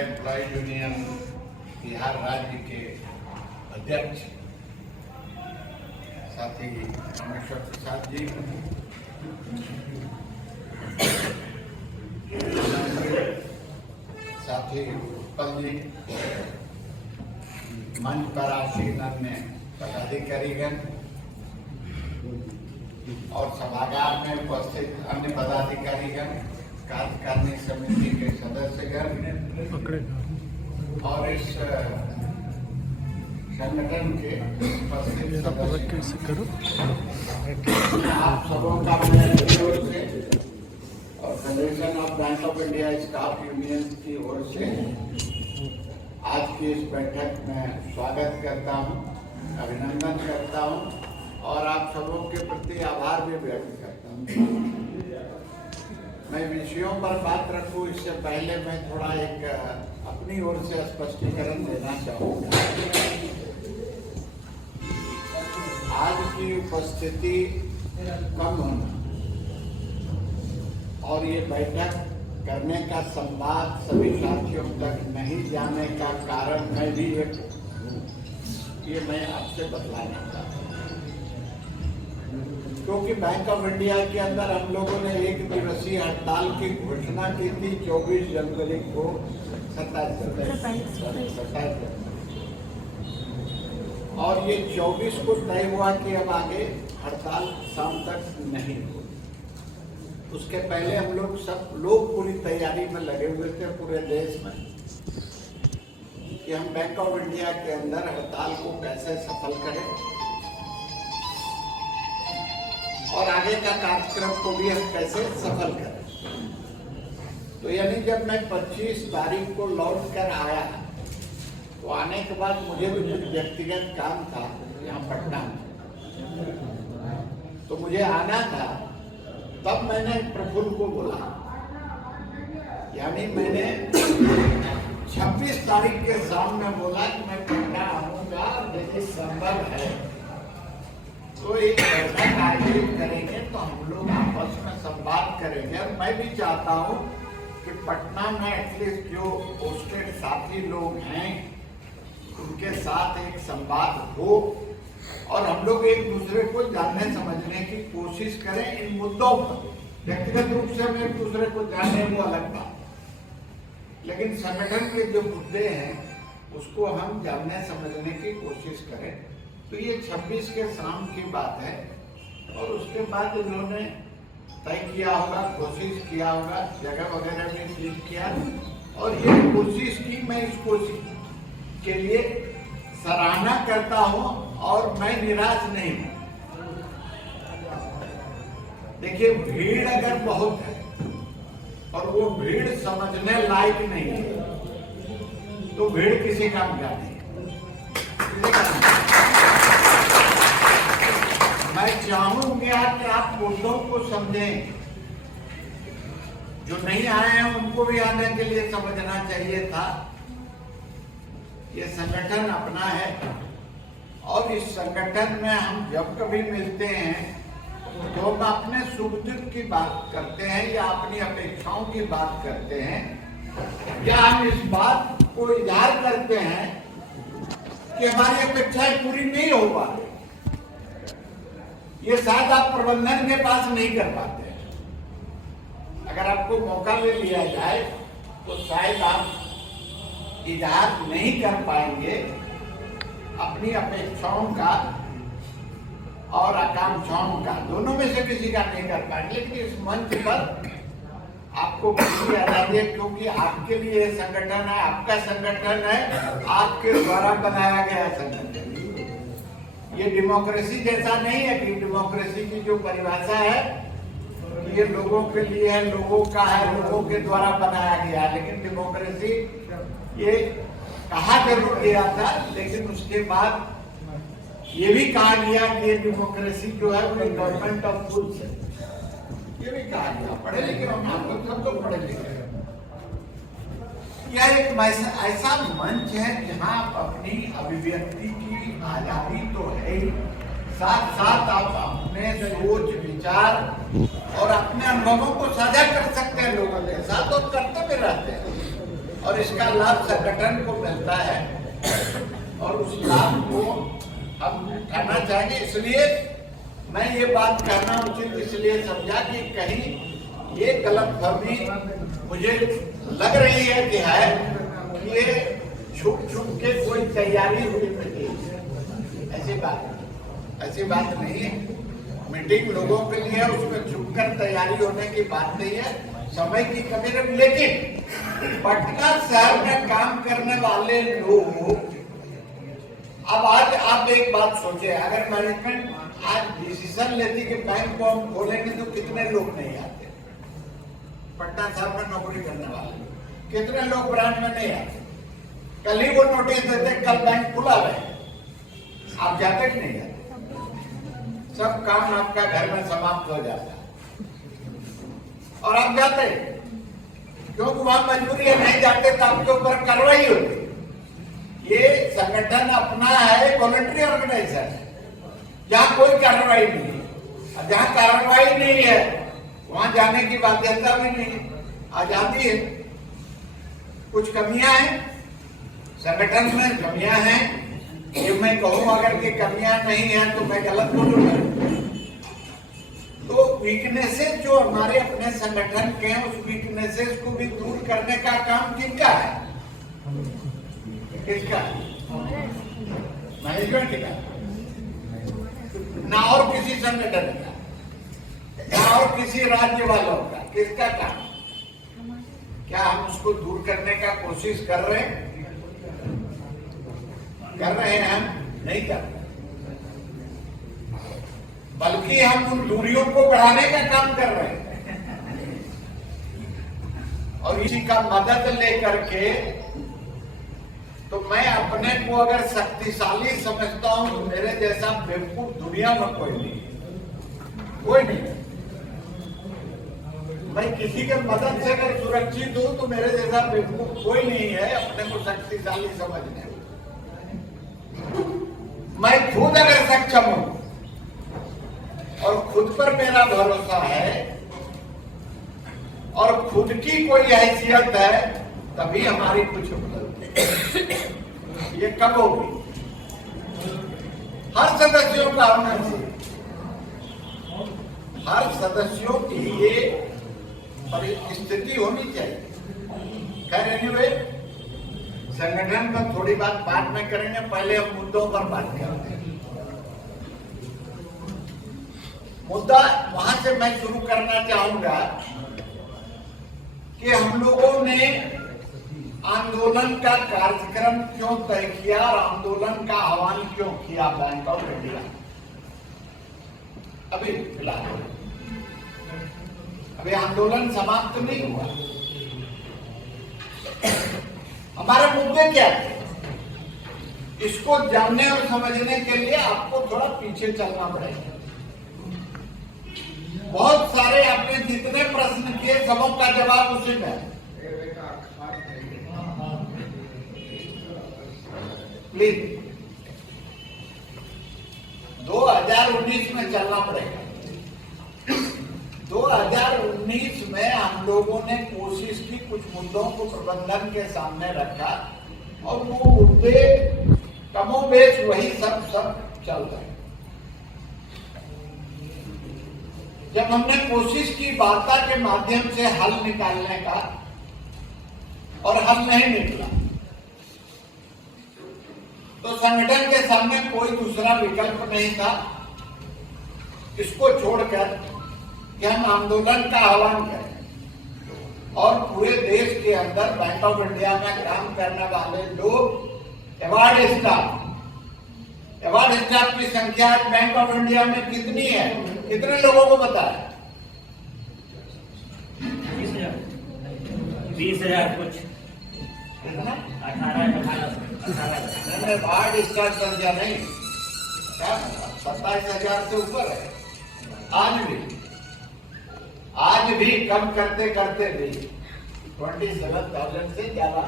Employ union Bihar राज्य के अध्यक्ष साथी रामेश्वर प्रसाद जी, साथी उत्पल जी, मंच पर आसीन अन्य पदाधिकारीगण और सभागार में उपस्थित अन्य पदाधिकारीगण, कार्यकारिणी समिति के सदस्यगण और इस संगठन के उपस्थित सदस्य, आप सबों का मेरी ओर से और federation of bank of India staff union की ओर से आज की इस बैठक में स्वागत करता हूं, अभिनंदन करता हूं और आप सबों के प्रति आभार भी व्यक्त करता हूं। मैं विषयों पर बात रखूं इससे पहले मैं थोड़ा एक अपनी ओर से स्पष्टीकरण देना चाहूँगा। आज की उपस्थिति कम होना और ये बैठक करने का संवाद सभी साथियों तक नहीं जाने का कारण मैं भी एक ये मैं आपसे बतलाना चाहता हूँ, क्योंकि बैंक ऑफ इंडिया के अंदर हम लोगों ने एक दिवसीय हड़ताल की घोषणा की थी 24 जनवरी को 27 और ये 24 को तय हुआ कि अब आगे हड़ताल शाम तक नहीं हो। उसके पहले हम लोग पूरी तैयारी में लगे हुए थे पूरे देश में कि हम बैंक ऑफ इंडिया के अंदर हड़ताल को कैसे सफल करें और आगे का कार्यक्रम को भी हम कैसे सफल करें। तो यानी जब मैं 25 तारीख को लौट कर आया तो आने के बाद मुझे भी कुछ व्यक्तिगत काम था यहाँ पटना में, तो मुझे आना था। तब मैंने प्रफुल्ल को बोला, यानी मैंने 26 तारीख के शाम में बोला कि मैं पटना आऊंगा, यदि संभव है तो एक बैठक आयोजित करेंगे, तो हम लोग आपस में संवाद करेंगे। और मैं भी चाहता हूँ कि पटना में एटलीस्ट जो पोस्टेड साथी लोग हैं उनके साथ एक संवाद हो और हम लोग एक दूसरे को जानने समझने की कोशिश करें इन मुद्दों पर। व्यक्तिगत रूप से हम एक दूसरे को जाने वो अलग बात, लेकिन संगठन के जो मुद्दे हैं उसको हम जानने समझने की कोशिश करें। तो ये 26 के शाम की बात है और उसके बाद इन्होंने तय किया होगा, कोशिश किया होगा, जगह वगैरह भी ठीक किया और ये कोशिश की। मैं इस कोशिश के लिए सराहना करता हूं और मैं निराश नहीं हूं। देखिए, भीड़ अगर बहुत है और वो भीड़ समझने लायक नहीं है तो भीड़ किसी काम का नहीं। मैं चाहूंगा कि आप मुद्दों को समझें। जो नहीं आए हैं उनको भी आने के लिए समझना चाहिए था। ये संगठन अपना है और इस संगठन में हम जब कभी मिलते हैं तो हम अपने सुख दुख की बात करते हैं या अपनी अपेक्षाओं की बात करते हैं, या हम इस बात को इजहार करते हैं कि हमारी अपेक्षाएं पूरी नहीं हो पा रही। ये शायद आप प्रबंधन के पास नहीं कर पाते। अगर आपको मौका ले लिया जाए तो शायद आप इजहार नहीं कर पाएंगे अपनी अपेक्षाओं का और आकांक्षाओं का, दोनों में से किसी का नहीं कर पाएंगे। लेकिन इस मंच पर आपको पूरी आजादी है, क्योंकि आपके लिए ये संगठन है, आपका संगठन है, आपके द्वारा बनाया गया संगठन। ये डेमोक्रेसी जैसा नहीं है कि डेमोक्रेसी की जो परिभाषा है ये लोगों के लिए है, लोगों का है, लोगों के द्वारा बनाया गया। लेकिन डेमोक्रेसी ये कहा जरूर गया था, लेकिन उसके बाद ये भी कहा गया कि ये डेमोक्रेसी जो है वो गवर्नमेंट ऑफ फूल्स है। ये भी कहा गया। पढ़े लिखे हम लोग सब लोग पढ़े लिखे। यह एक ऐसा मंच है जहाँ अपनी अभिव्यक्ति की आजादी तो है ही, साथ साथ आप अपने सोच विचार और अपने अनुभवों को साझा कर सकते हैं लोगों के साथ और करते भी रहते हैं। और इसका लाभ संगठन को मिलता है और उस लाभ को हम उठाना चाहेंगे। इसलिए मैं ये बात कहना उचित इसलिए समझा कि कहीं ये गलतफहमी मुझे लग रही है कि ये छुप के कोई तैयारी हुई मीटिंग। ऐसी बात नहीं है। मीटिंग लोगों के लिए उसमें छुपकर तैयारी होने की बात नहीं है, समय की कमी नहीं। लेकिन पटना शहर में काम करने वाले लोग, अब आज आप एक बात सोचे, अगर मैनेजमेंट आज डिसीजन लेती कि बैंक को हम खोलेंगे तो कितने लोग नहीं आते पटना शहर में नौकरी करने वाले, कितने लोग ब्रांच में नहीं आते। कल ही वो नोटिस देते कल बैंक खुला है, आप जाते कि नहीं जाते? सब काम आपका घर में समाप्त हो जाता है और आप जाते क्योंकि वहां मजबूरी है, नहीं जाते तो आपके ऊपर कार्रवाई होती। ये संगठन अपना है, वॉलंटरी ऑर्गेनाइजेशन है, जहां कोई कार्रवाई नहीं है। जहां कार्रवाई नहीं है वहां जाने की बाध्यता भी नहीं है, आजादी है। कुछ कमियां हैं संगठन में, कमियां हैं। ये मैं कहूं अगर कि कमियां नहीं है तो मैं गलत बोलूंगा। तो वीकनेसेस जो हमारे अपने संगठन के हैं, उस वीकनेसेस को भी दूर करने का काम किनका है? किसका? मैनेजमेंट का, ना और किसी संगठन का, ना और किसी राज्य वालों का। किसका काम? क्या हम उसको दूर करने का कोशिश कर रहे हैं? हम नहीं कर रहे, बल्कि हम उन दूरियों को बढ़ाने का काम कर रहे हैं। और इसी का मदद लेकर के तो मैं अपने को अगर शक्तिशाली समझता हूं तो मेरे जैसा बेवकूफ दुनिया में कोई नहीं, कोई नहीं। मैं किसी के मदद से अगर सुरक्षित हूं तो मेरे जैसा बेवकूफ कोई नहीं है अपने को शक्तिशाली समझने। मैं खुद अगर सक्षम हूं और खुद पर मेरा भरोसा है और खुद की कोई हैसियत है, तभी हमारी कुछ उपलब्धि। ये कब होगी? हर सदस्यों का होना चाहिए, हर सदस्यों की ये स्थिति होनी चाहिए। खैर एनीवे, संगठन में थोड़ी बात बाद में करेंगे, पहले हम मुद्दों पर बात करते हैं। मुद्दा वहां से मैं शुरू करना चाहूंगा कि हम लोगों ने आंदोलन का कार्यक्रम क्यों तय किया और आंदोलन का आह्वान क्यों किया बैंक ऑफ इंडिया। अभी फिलहाल अभी आंदोलन समाप्त नहीं हुआ। हमारे मुद्दे क्या थे, इसको जानने और समझने के लिए आपको थोड़ा पीछे चलना पड़ेगा। बहुत सारे आपने जितने प्रश्न किए सबों का जवाब उसी में है। प्लीज 2019 में चलना पड़ेगा। 2019 में हम लोगों ने कोशिश की, कुछ मुद्दों को प्रबंधन के सामने रखा और वो मुद्दे कमोबेश वही सब चल रहे। जब हमने कोशिश की वार्ता के माध्यम से हल निकालने का और हल नहीं निकला, तो संगठन के सामने कोई दूसरा विकल्प नहीं था इसको छोड़कर कि हम आंदोलन का आह्वान करें और पूरे देश के अंदर बैंक ऑफ इंडिया में काम करने वाले लोग अवार्ड स्टाफ की संख्या बैंक ऑफ इंडिया में कितनी है, कितने लोगों को पता है? 20,000 कुछ, 18 अवार्ड स्टाफ संख्या नहीं, क्या 27,000 से ऊपर है। आज भी कम करते करते भी 27,000 से ज्यादा।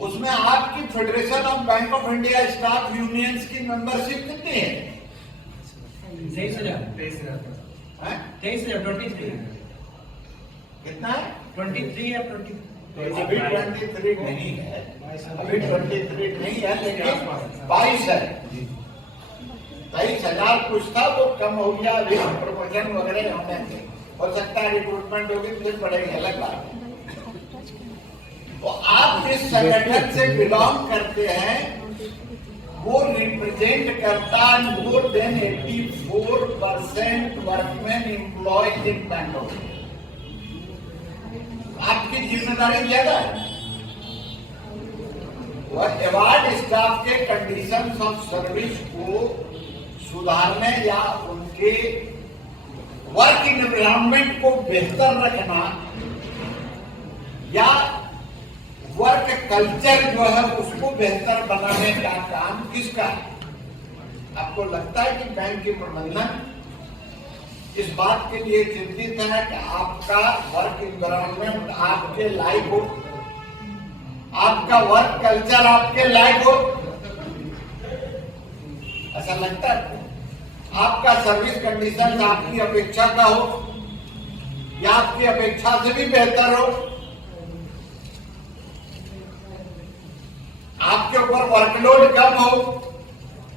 उसमें आपकी federation of bank of India staff unions की मेंबरशिप कितनी है? 23,000 कितना है? 23 या 20? अभी 23 नहीं है, अभी 23 नहीं है, लेकिन 22 है। 23,000 कुछ था, वो कम हो गया। अभी प्रमोशन वगैरह होने से हो सकता है रिक्रूटमेंट होगी, फिर बढ़ेगी, अलग बात है। तो आप जिस संगठन से बिलोंग करते हैं वो रिप्रेजेंट करता मोर देन 84% वर्कमैन एम्प्लॉयज इन बैंगलोर। आपकी जिम्मेदारी ज्यादा है। वह अवार्ड स्टाफ के कंडीशंस ऑफ सर्विस को सुधारने या उनके वर्क एनवायरनमेंट को बेहतर रखना या वर्क कल्चर जो है उसको बेहतर बनाने का काम किसका है? आपको लगता है कि बैंक की प्रबंधन इस बात के लिए चिंतित है कि आपका वर्क एनवायरनमेंट आपके लायक हो, आपका वर्क कल्चर आपके लायक हो? ऐसा लगता है? आपका सर्विस कंडीशन आपकी अपेक्षा का हो या आपकी अपेक्षा से भी बेहतर हो? आपके ऊपर वर्कलोड कम हो?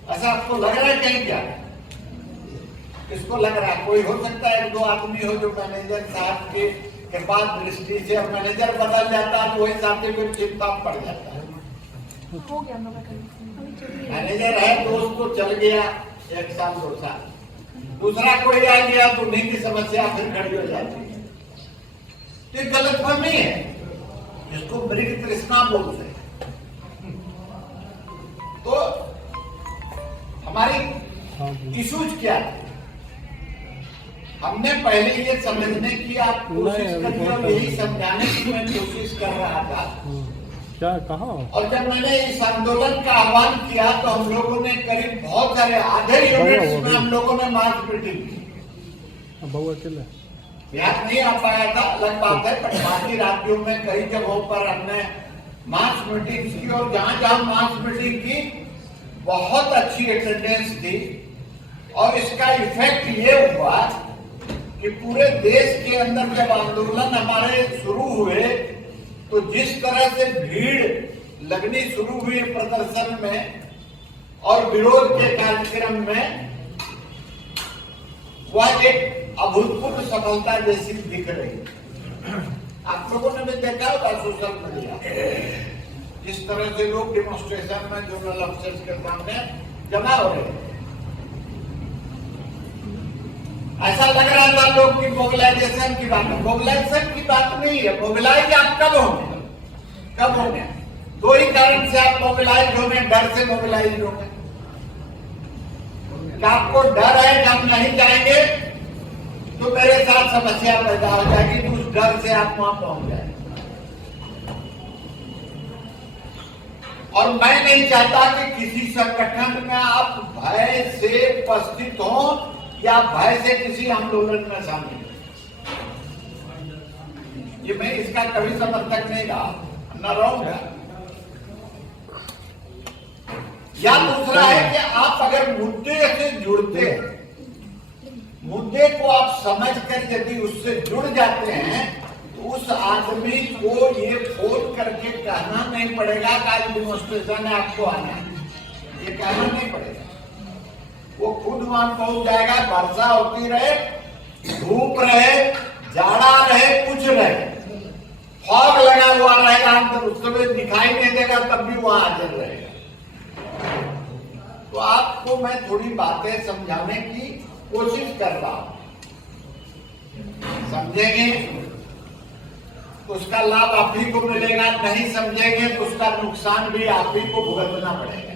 ऐसा आपको लग रहा है कहीं? क्या किसको लग रहा है? कोई हो सकता है, एक दो आदमी हो जो मैनेजर साहब के कृपा दृष्टि से मैनेजर बदल जाता है तो वही सर्टिफिकेट चिंता पड़ जाता है। मैनेजर है तो उसको चल गया 1 साल 2 साल, दूसरा कोई आ गया तो नहीं की समस्या फिर खड़ी हो जाती है। तो ये गलतफहमी है, जिसको मृग तृष्णा बोलते हैं। तो हमारी इशूज क्या है? हमने पहले ये समझने की आप कोशिश करी और यही समझाने की मैं कोशिश कर रहा था। क्या कहा? और जब मैंने इस आंदोलन का आह्वान किया तो हम लोगों ने करीब बहुत सारे आधे यूनिट्स में हम लोगों ने मार्च मीटिंग की। याद नहीं आ पाया था, अलग बात है, पर बाकी राज्यों में कई जगहों पर हमने मार्च मीटिंग की और जहां जहां मार्च मीटिंग की बहुत अच्छी अटेंडेंस थी। और इसका इफेक्ट ये हुआ कि पूरे देश के अंदर जब आंदोलन हमारे शुरू हुए तो जिस तरह से भीड़ लगनी शुरू हुई प्रदर्शन में और विरोध के कार्यक्रम में, वह एक अभूतपूर्व सफलता जैसी दिख रही। आप लोगों ने भी देखा होगा सोशल मीडिया, जिस तरह से लोग डेमोन्स्ट्रेशन में जोनल अफसर्स के सामने जमा हो रहे। ऐसा लग रहा था लोग की मोबिलाइजेशन की बात है। मोबिलाइजेशन की बात नहीं है। मोबिलाइज आप कब होंगे? कब होंगे? 2 ही कारण से आप मोबिलाइज होंगे। डर से मोबिलाइज होंगे। क्या आपको डर है कि हम नहीं जाएंगे तो मेरे साथ समस्या पैदा हो जाएगी, तो उस डर से आप वहां पहुंच जाएंगे। और मैं नहीं चाहता कि किसी संगठन में आप भय से उपस्थित हो या भय से किसी आंदोलन में शामिल हो। ये मैं इसका कभी समर्थक नहीं रहा, न रहूंगा। या दूसरा है कि आप अगर मुद्दे से जुड़ते हैं, मुद्दे को आप समझकर यदि उससे जुड़ जाते हैं तो उस आदमी को ये फोन करके कहना नहीं पड़ेगा कि आज डेमोन्स्ट्रेशन है, आपको आना है। ये कहना नहीं पड़ेगा, वो खुद वहां पहुंच जाएगा। वर्षा होती रहे, धूप रहे, जाड़ा रहे, कुछ रहे, फॉग लगा हुआ रहेगा, अंदर उस समय दिखाई नहीं देगा, तब भी वहां हाजिर रहेगा। तो आपको मैं थोड़ी बातें समझाने की कोशिश कर रहा हूं। समझेंगे तो उसका लाभ आप ही को मिलेगा, नहीं समझेंगे तो उसका नुकसान भी आप ही को भुगतना पड़ेगा।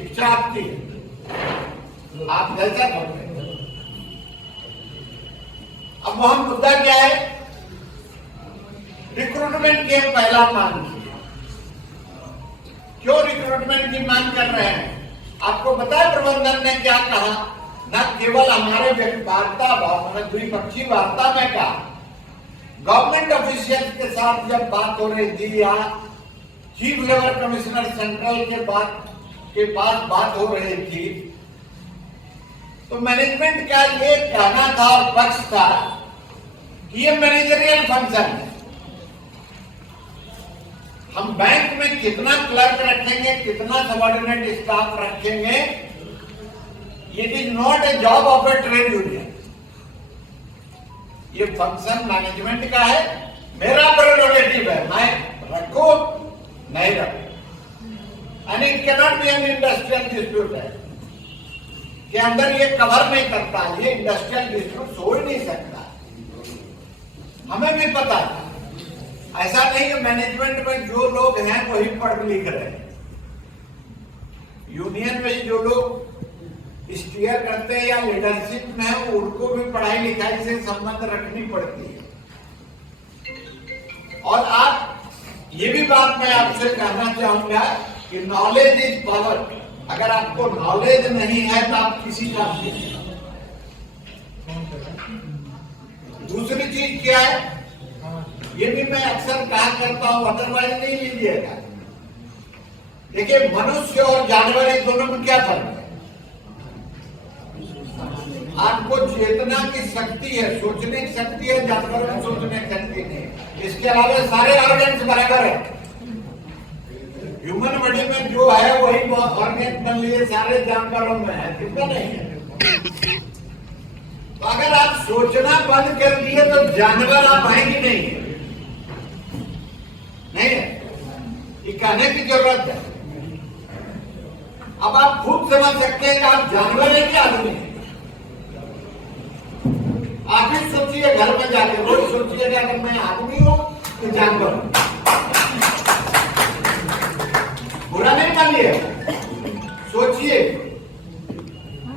इच्छा आपकी, आप जैसा करते। अब वह मुद्दा क्या है? रिक्रूटमेंट की पहला मांग की। क्यों रिक्रूटमेंट की मांग कर रहे हैं? आपको पता है प्रबंधन ने क्या कहा? न केवल हमारे वार्ता द्विपक्षीय वार्ता में कहा, गवर्नमेंट ऑफिशियल के साथ जब बात हो रही थी या चीफ लेबर कमिश्नर सेंट्रल के पास बात हो रही थी, तो मैनेजमेंट का ये कहना था और पक्ष था ये मैनेजरियल फंक्शन है। हम बैंक में कितना क्लर्क रखेंगे, कितना सबॉर्डिनेट स्टाफ रखेंगे, it is not a job of A trade union. ये फंक्शन मैनेजमेंट का है, मेरा प्रेरोगेटिव है, मैं रखो नहीं रखो। And it cannot be an industrial dispute है के अंदर ये कवर नहीं करता, ये इंडस्ट्रियल डिस्प्यूट हो ही नहीं सकता। हमें भी पता है, ऐसा नहीं कि मैनेजमेंट में जो लोग हैं वही पढ़ लिख रहे हैं। यूनियन में जो लोग स्टीयर करते हैं या लीडरशिप में है, उनको भी पढ़ाई लिखाई से संबंध रखनी पड़ती है। और आप ये भी बात मैं आपसे कहना चाहूंगा कि नॉलेज इज पावर। अगर आपको नॉलेज नहीं है तो आप किसी काम के नहीं। दूसरी चीज क्या है, ये भी मैं अक्सर कहा करता हूं, अदरवाइज नहीं लीजिएगा। देखिए, मनुष्य और जानवर इन दोनों में क्या फर्क है? आपको चेतना की शक्ति है, सोचने की शक्ति है, जानवर में सोचने की शक्ति नहीं। इसके अलावा सारे ऑर्गन्स बराबर है। ह्यूमन बॉडी में जो है वही ऑर्गन बन लिए सारे जानवरों में है, कितना नहीं है। तो अगर आप सोचना बंद कर दिए तो जानवर आप आएंगे नहीं है। ये कहने की जरूरत है। अब आप खुद समझ सकते हैं कि आप जानवर है क्या आदमी है। आप ही सोचिए, घर में जाके रोज सोचिएगा अगर मैं आदमी हूं तो जानवर हूं। बुरा नहीं मानिए, सोचिए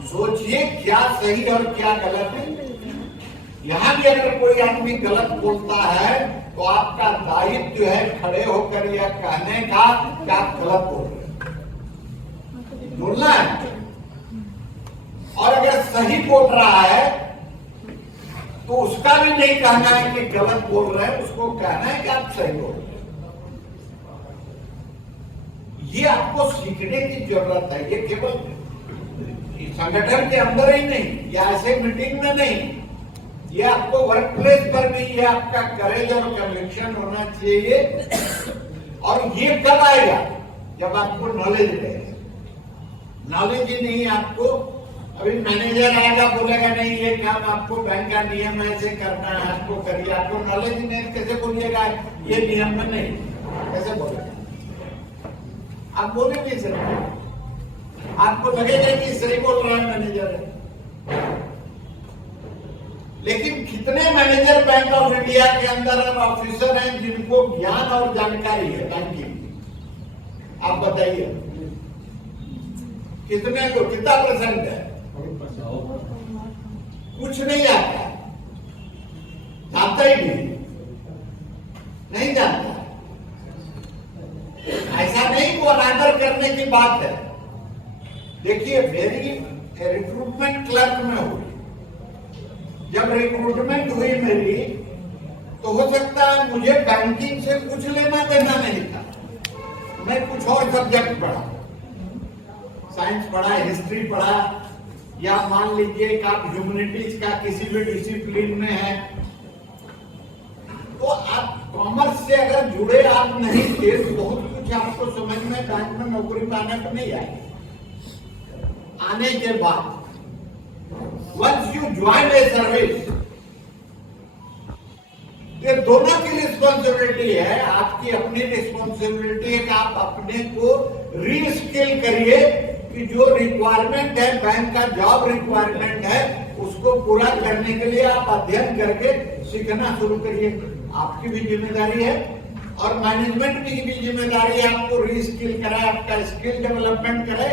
सोचिए क्या सही और क्या गलत है। यहां भी अगर कोई आदमी गलत बोलता है तो आपका दायित्व है खड़े होकर यह कहने का कि आप गलत बोल रहे हैं, बोलना है। और अगर सही बोल रहा है तो उसका भी नहीं कहना है कि गलत बोल रहे हैं, उसको कहना है कि आप सही बोल रहे हैं। ये आपको सीखने की जरूरत है। ये केवल संगठन के अंदर ही नहीं, या ऐसे मीटिंग में नहीं, ये आपको वर्क प्लेस पर भी ये आपका करेज और कन्विक्शन होना चाहिए। और ये कब आएगा? जब आपको नॉलेज रहेगा। नॉलेज ही नहीं आपको, अभी मैनेजर आएगा बोलेगा नहीं ये काम आपको बैंक का नियम ऐसे करना है, आपको करिए। आपको नॉलेज नहीं, कैसे बोलिएगा ये नियम में नहीं, कैसे बोलेगा? आप बोले नहीं सकते। आपको लगेगा कि सही बोल रहा है मैनेजर, लेकिन कितने मैनेजर बैंक ऑफ इंडिया के अंदर ऑफिसर हैं जिनको ज्ञान और जानकारी है बैंकिंग? आप बताइए कितने को, कितना परसेंट है? कुछ नहीं आता, जानता ही नहीं जानता। ऐसा नहीं वो अनादर करने की बात है। देखिए, मेरी रिक्रूटमेंट क्लर्क में हुई, जब रिक्रूटमेंट हुई मेरी, तो हो सकता है मुझे बैंकिंग से कुछ लेना देना नहीं था। मैं कुछ और सब्जेक्ट पढ़ा, साइंस पढ़ा, हिस्ट्री पढ़ा, या मान लीजिए कि आप ह्यूमैनिटीज का किसी भी डिसिप्लिन में है। तो आप कॉमर्स से अगर जुड़े आप नहीं थे तो बहुत कुछ आपको समझ में बैंक में नौकरी पाने पर नहीं आएगी। आने के बाद once you join a service, ये दोनों की रिस्पॉन्सिबिलिटी है। आपकी अपनी रिस्पॉन्सिबिलिटी है कि आप अपने को रीस्किल करिए कि जो रिक्वायरमेंट है बैंक का, जॉब रिक्वायरमेंट है, उसको पूरा करने के लिए आप अध्ययन करके सीखना शुरू करिए। आपकी भी जिम्मेदारी है और मैनेजमेंट की भी जिम्मेदारी है आपको रीस्किल कराए, आपका स्किल डेवलपमेंट करे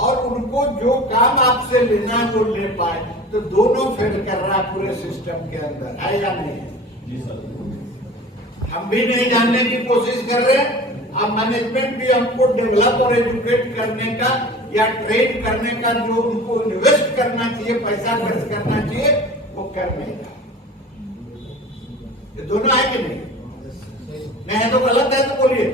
और उनको जो काम आपसे लेना है वो ले पाए। तो दोनों फेल कर रहा है पूरे सिस्टम के अंदर, है या नहीं? जी सर। हम भी नहीं जानने की कोशिश कर रहे हैं। अब मैनेजमेंट भी हमको डेवलप और एजुकेट करने का या ट्रेन करने का, जो उनको इन्वेस्ट करना चाहिए, पैसा खर्च करना चाहिए, वो कर नहीं रहा। ये दोनों है कि नहीं? नहीं है तो गलत है तो बोलिए।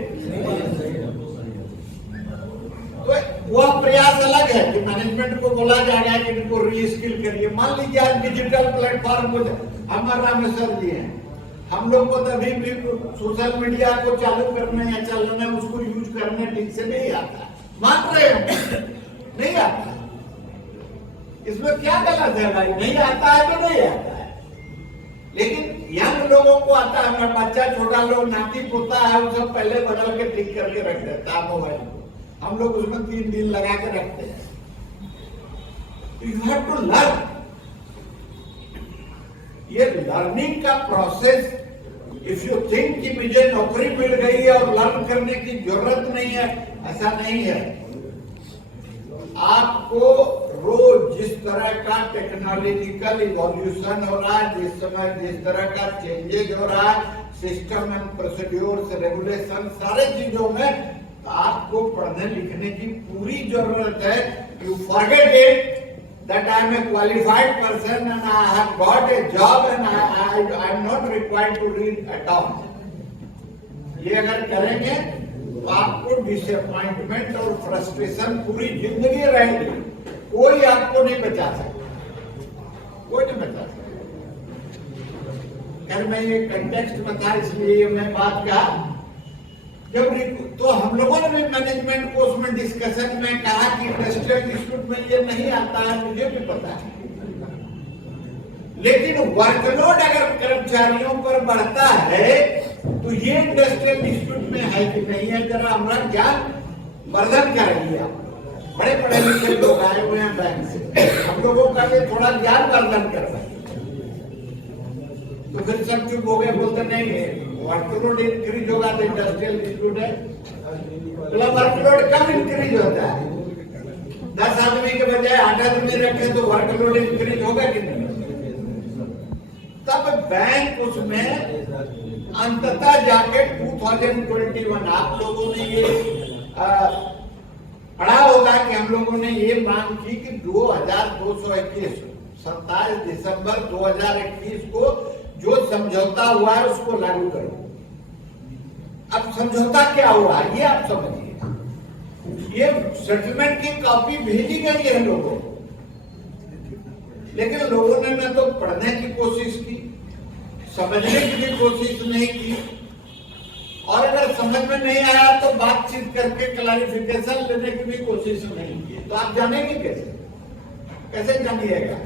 तो वह प्रयास अलग है कि मैनेजमेंट को बोला जाएगा कि इनको रीस्किल करिए। मान लीजिए आज डिजिटल प्लेटफॉर्म को हमारे रामेश्वर जी हैं, हम लोग को तभी भी सोशल मीडिया को चालू करने या चलाने उसको यूज करने ठीक से नहीं आता, मान रहे हैं नहीं आता। इसमें क्या गलत है भाई? नहीं आता है तो नहीं आता है, लेकिन यंग लोगों को आता है। हमारा बच्चा छोटा लोग नाती पोता है, वो सब पहले बदल के ठीक करके रख देता है मोबाइल को, हम लोग उसमें 3 दिन लगा के रखते हैं। यू हैव टू लर्न, ये लर्निंग का प्रोसेस। इफ यू थिंक कि मुझे नौकरी मिल गई है और लर्न करने की जरूरत नहीं है, ऐसा नहीं है। आपको रोज जिस तरह का टेक्नोलॉजिकल इवोल्यूशन हो रहा है, जिस समय जिस तरह का चेंजेज हो रहा है, सिस्टम एंड प्रोसीड्योर्स, रेगुलेशन, सारे चीजों में आपको पढ़ने लिखने की पूरी जरूरत है। You forget it that I am a qualified person and I have got a job and I am not required to read at all. ये अगर करेंगे तो आपको डिसअपॉइंटमेंट और फ्रस्ट्रेशन पूरी जिंदगी रहेगी, कोई आपको नहीं बचा सकता, कोई नहीं बचा सकता। खैर मैं ये कंटेक्स्ट बता इसलिए मैं बात कहा, जब तो हम लोगों ने भी मैनेजमेंट को उसमें डिस्कशन में कहा कि इंडस्ट्रियल डिस्प्यूट में ये नहीं आता है, मुझे भी पता है, लेकिन वर्कलोड अगर कर्मचारियों पर बढ़ता है तो ये इंडस्ट्रियल डिस्प्यूट में है कि नहीं है, जरा हमारा ज्ञान वर्धन करेंगे। आप बड़े पढ़े लिखे लोग आए हुए हैं बैंक से, हम लोगों का ये थोड़ा ज्ञान वर्धन कर रहे हैं। तो फिर सब चुप हो गए, बोलते नहीं है वर्कलोड इंक्रीज होगा तो इंडस्ट्रियल डिस्प्यूट है। मतलब वर्कलोड कम इंक्रीज होता है, 10 आदमी के बजाय 8 आदमी रखे तो वर्कलोड इंक्रीज होगा कि नहीं? तब बैंक उसमें अंततः जाके 2021 आप लोगों ने ये पढ़ा होगा कि हम लोगों ने ये मांग की कि 2221 27 दिसंबर 2021 को जो समझौता हुआ है उसको लागू करो। अब समझौता क्या हुआ ये आप समझिए। ये सेटलमेंट की कॉपी भेजी गई है लोगों को, लेकिन लोगों ने न तो पढ़ने की कोशिश की, समझने की भी कोशिश नहीं की, और अगर समझ में नहीं आया तो बातचीत करके क्लैरिफिकेशन लेने की भी कोशिश नहीं की। तो आप जानेंगे कैसे? कैसे जानिएगा?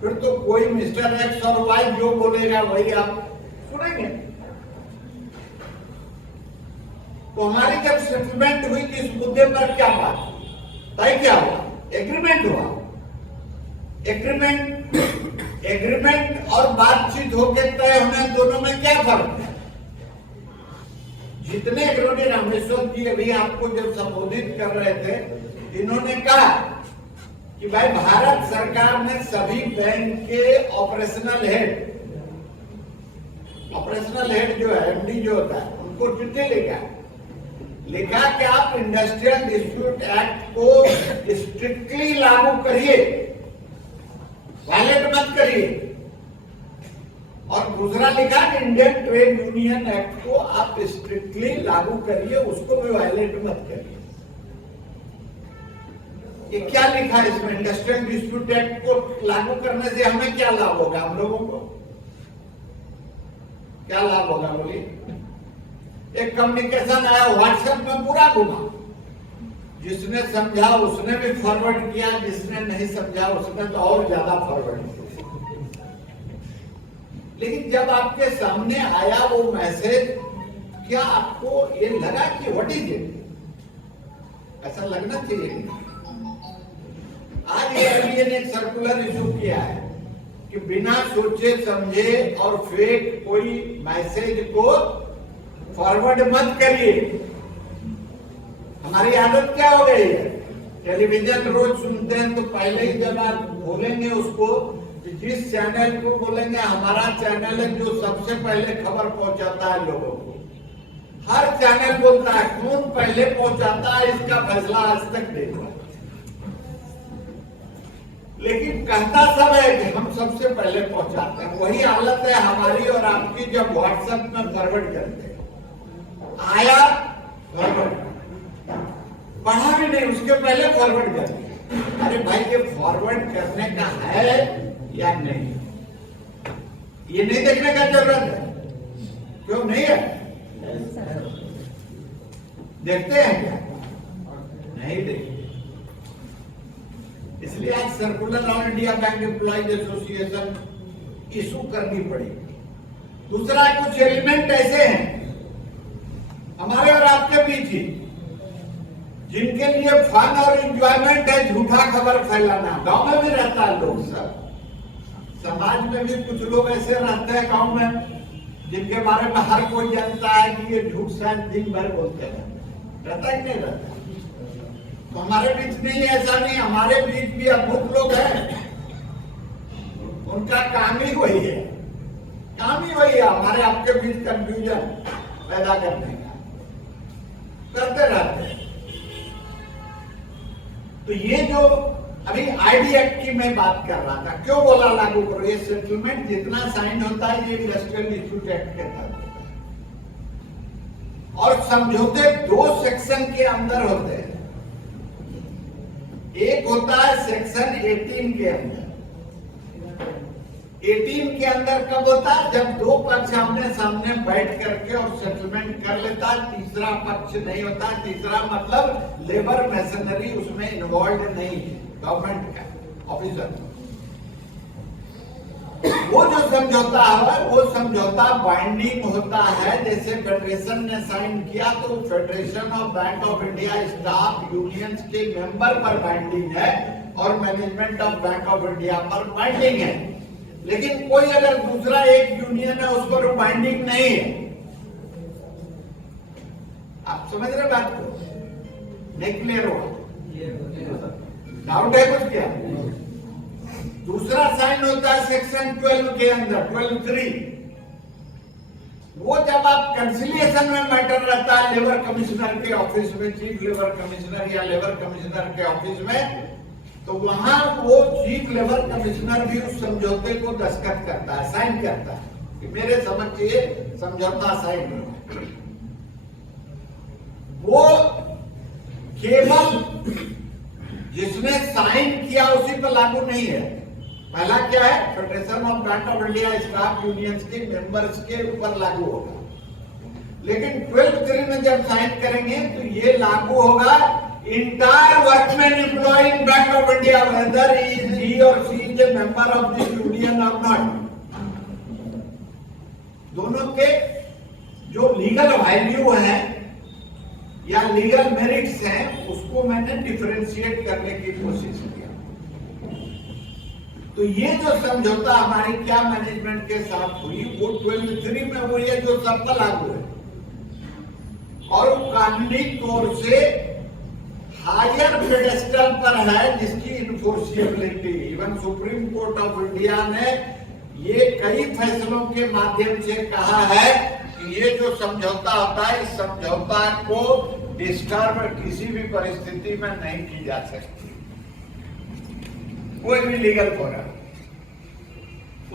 फिर तो कोई मिस्टर एक्स और वाई जो बोलेगा वही आप सुनेंगे। तो हमारी जब सेटलमेंट हुई तो इस मुद्दे पर क्या बात तय क्या हुआ? एग्रीमेंट हुआ। एग्रीमेंट और बातचीत होकर तय होने दोनों में क्या फर्क है? जितने इन्होंने रामेश्वर जी अभी आपको जब संबोधित कर रहे थे, इन्होंने कहा कि भाई भारत सरकार ने सभी बैंक के ऑपरेशनल हेड जो है, एमडी जो होता है, उनको चिट्ठी लिखा कि आप इंडस्ट्रियल डिस्प्यूट एक्ट को स्ट्रिक्टली लागू करिए, वायलेट मत करिए। और दूसरा लिखा कि इंडियन ट्रेड यूनियन एक्ट को आप स्ट्रिक्टली लागू करिए, उसको भी वायलेट मत करिए। ये क्या लिखा है इसमें? इंडस्ट्रियल डिस्प्यूट एक्ट को लागू करने से हमें क्या लाभ होगा? हम लोगों को क्या लाभ होगा बोलिए? एक कम्युनिकेशन आया व्हाट्सएप में पूरा घुमा, जिसने समझा उसने भी फॉरवर्ड किया, जिसने नहीं समझा उसने तो और ज्यादा फॉरवर्ड किया। लेकिन जब आपके सामने आया वो मैसेज, क्या आपको ये लगा कि व्हाट इज इट? ऐसा लगना चाहिए। आज ये एमबीए ने एक सर्कुलर इशू किया है कि बिना सोचे समझे और फेक कोई मैसेज को फॉरवर्ड मत करिए। हमारी आदत क्या हो गई है? टेलीविजन रोज सुनते हैं तो पहले ही जब आप बोलेंगे उसको, जिस चैनल को बोलेंगे हमारा चैनल है जो सबसे पहले खबर पहुंचाता है लोगों को, हर चैनल बोलता है कौन पहले पहुंचाता है इसका फैसला आज तक नहीं हुआ। लेकिन कहता सब है कि हम सबसे पहले पहुंचाते हैं। वही हालत है हमारी और आपकी जब व्हाट्सएप में फॉरवर्ड करते हैं, आया फॉरवर्ड, पढ़ा भी नहीं, उसके पहले फॉरवर्ड कर दिया। अरे भाई, ये फॉरवर्ड करने का है या नहीं, ये नहीं देखने का जरूरत है? क्यों नहीं है? देखते हैं क्या? नहीं देखते। इसलिए आज circular all India bank employees association issue करनी पड़ी। दूसरा, कुछ एलिमेंट ऐसे हैं हमारे और आपके बीच ही, जिनके लिए फन और एंजॉयमेंट है झूठा खबर फैलाना। गांव में भी रहता है लोग, सब समाज में भी कुछ लोग ऐसे रहते हैं गांव में, जिनके बारे में हर कोई जानता है कि ये झूठ शायद दिन भर बोलते हैं। रहता ही नहीं रहता। तो हमारे बीच नहीं, ऐसा नहीं, हमारे बीच भी अद्भुत लोग हैं, उनका काम ही वही है, काम ही वही है, हमारे आपके बीच कंफ्यूजन पैदा करने का, करते रहते हैं। तो ये जो अभी आईडी एक्ट की मैं बात कर रहा था, क्यों बोला लागू करो? ये सेटलमेंट जितना साइन होता है ये इंडस्ट्रियल डिस्प्यूट एक्ट के तहत होता है, और समझौते 2 सेक्शन के अंदर होते हैं। एक होता है सेक्शन 18 के अंदर। 18 के अंदर कब होता है? जब 2 पक्ष आमने सामने बैठ करके और सेटलमेंट कर लेता है, तीसरा पक्ष नहीं होता। तीसरा मतलब लेबर मैशनरी उसमें इन्वॉल्व नहीं है, गवर्नमेंट का ऑफिसर। वो जो समझौता है वो समझौता बाइंडिंग होता है। जैसे फेडरेशन ने साइन किया तो federation of bank of India staff unions के मेंबर पर बाइंडिंग है और management of bank of India पर बाइंडिंग है। लेकिन कोई अगर दूसरा एक यूनियन है उस पर बाइंडिंग नहीं है। आप समझ रहे बात को? नहीं क्लियर होगा? डाउट है कुछ क्या? दूसरा साइन होता है सेक्शन 12 के अंदर, 12(3). वो जब आप कंसिलिएशन में मैटर रहता है लेबर कमिश्नर के ऑफिस में, चीफ लेबर कमिश्नर या लेबर कमिश्नर के ऑफिस में, तो वहां वो चीफ लेबर कमिश्नर भी उस समझौते को दस्तखत करता है, साइन करता है कि मेरे समझ ये समझौता साइन हो। वो केवल जिसने साइन किया उसी पर लागू नहीं है। पहला क्या है? Federation of bank of India staff unions के मेंबर्स के ऊपर लागू होगा। लेकिन 12(3) में जब साइन करेंगे तो ये लागू होगा entire workman employ in bank of India, whether he और she is a member of this union और नॉट। दोनों के जो लीगल वैल्यू है या लीगल मेरिट्स हैं उसको मैंने डिफरेंशिएट करने की कोशिश किया। तो ये जो समझौता हमारी क्या मैनेजमेंट के साथ हुई वो 12(3) में हुई है, जो सब पर लागू है, और कानूनी तौर से हायर पेडेस्टल पर है जिसकी enforceability. Even supreme court of India ने ये कई फैसलों के माध्यम से कहा है कि ये जो समझौता होता है इस समझौता को डिस्टर्ब किसी भी परिस्थिति में नहीं की जा सकती। कोई भी लीगल फोरम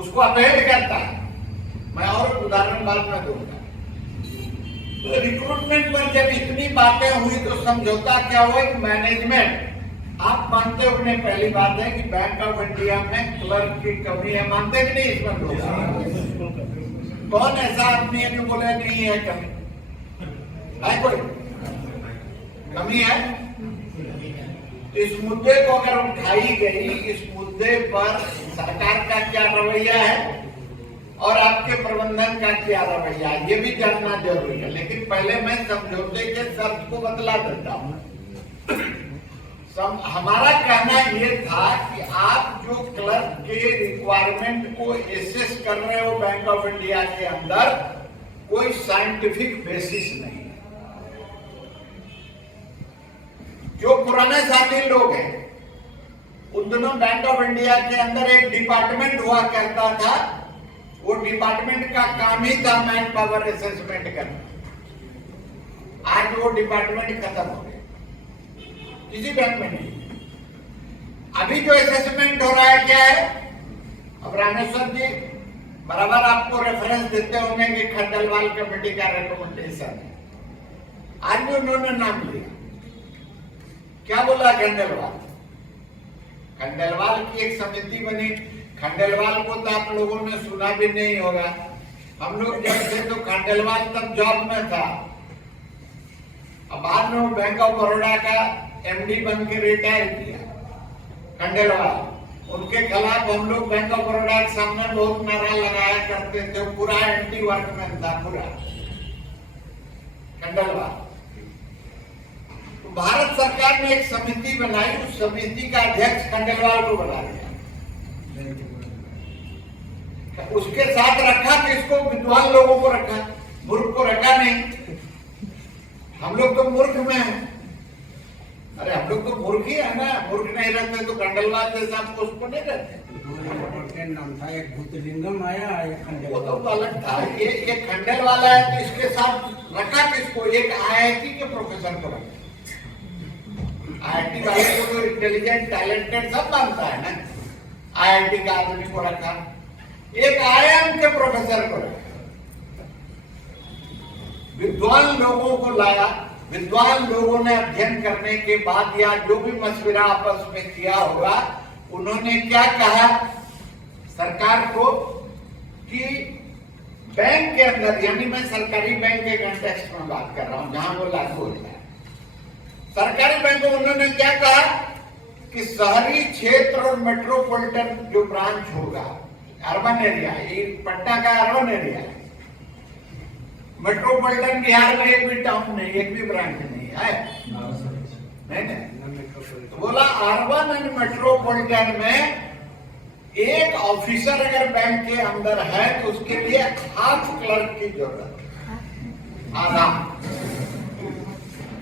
उसको अपेड करता है। मैं और उदाहरण बाद में दूंगा। तो रिक्रूटमेंट पर जब इतनी बातें हुई तो समझौता क्या हुआ? मैनेजमेंट, आप मानते हो नहीं? पहली बात है कि बैंक ऑफ इंडिया में क्लर्क की कमी है, मानते कि नहीं? इसमें लोग कौन ऐसा आदमी है जो बोले नहीं है कमी? है कोई कमी है? इस मुद्दे को अगर उठाई गई, इस मुद्दे पर सरकार का क्या रवैया है और आपके प्रबंधन का क्या रवैया है, ये भी जानना जरूरी है। लेकिन पहले मैं समझौते के शर्त को बतला देता हूं। हमारा कहना ये था कि आप जो क्लर्क के रिक्वायरमेंट को एसेस कर रहे हो बैंक ऑफ इंडिया के अंदर, कोई साइंटिफिक बेसिस नहीं। जो पुराने साथी लोग हैं उन दोनों बैंक ऑफ इंडिया के अंदर एक डिपार्टमेंट हुआ करता था, वो डिपार्टमेंट का काम ही था मैन पावर असेसमेंट करना। आज वो डिपार्टमेंट खत्म हो गया, किसी बैंक में नहीं। अभी जो असेसमेंट हो रहा है क्या है? अब रामेश्वर जी बराबर आपको रेफरेंस देते होंगे कि खंडेलवाल कमेटी का रिकमेंडेशन, आज भी उन्होंने नाम लिया। क्या बोला खंडेलवाल? खंडेलवाल की एक समिति बनी। खंडेलवाल को तो आप लोगों ने सुना भी नहीं होगा। हम लोग जब थे तो खंडेलवाल तब जॉब में था। अब बाद में वो बैंक ऑफ बड़ौदा का एमडी बन के रिटायर किया खंडेलवाल। उनके खिलाफ हम लोग बैंक ऑफ बड़ौदा के सामने बहुत नारा लगाया करते थे। पूरा एंटी वर्कमैन था पूरा खंडेलवाल। तो भारत सरकार ने एक समिति बनाई, उस समिति का अध्यक्ष खंडेलवाल को बना दिया। उसके साथ रखा किसको? विद्वान लोगों को रखा, मूर्ख को रखा नहीं। हम लोग तो मूर्ख में हैं। अरे हम लोग तो मूर्ख ही है ना। मूर्ख नहीं रहते तो खंडेलवाल जैसा आपको उसको नहीं रहते। नाम था एक भूतलिंगम आया, वो तो अलग था। ये खंडेलवाल है तो इसके साथ रखा किसको? एक आईआईटी के प्रोफेसर को रखा। आईआईटी वाले को तो इंटेलिजेंट टैलेंटेड सब मानता है ना। आईआईटी का आदमी को रखा, एक आईआईएम के प्रोफेसर को रखा। विद्वान लोगों को लाया। विद्वान लोगों ने अध्ययन करने के बाद या जो भी मशविरा आपस में किया होगा, उन्होंने क्या कहा सरकार को कि बैंक के अंदर, यानी मैं सरकारी बैंक के कॉन्टेक्स्ट में बात कर रहा हूं जहां वो लागू होता है। सरकारी बैंकों उन्होंने क्या कहा कि शहरी क्षेत्र और मेट्रोपॉलिटन जो ब्रांच होगा, अर्बन एरिया, ये पटना का अर्बन एरिया है। मेट्रोपॉलिटन बिहार में एक भी टाउन नहीं, एक भी ब्रांच नहीं है, नहीं। तो बोला अर्बन एंड मेट्रोपॉलिटन में एक ऑफिसर अगर बैंक के अंदर है तो उसके लिए हाफ क्लर्क की जरूरत है, आधा।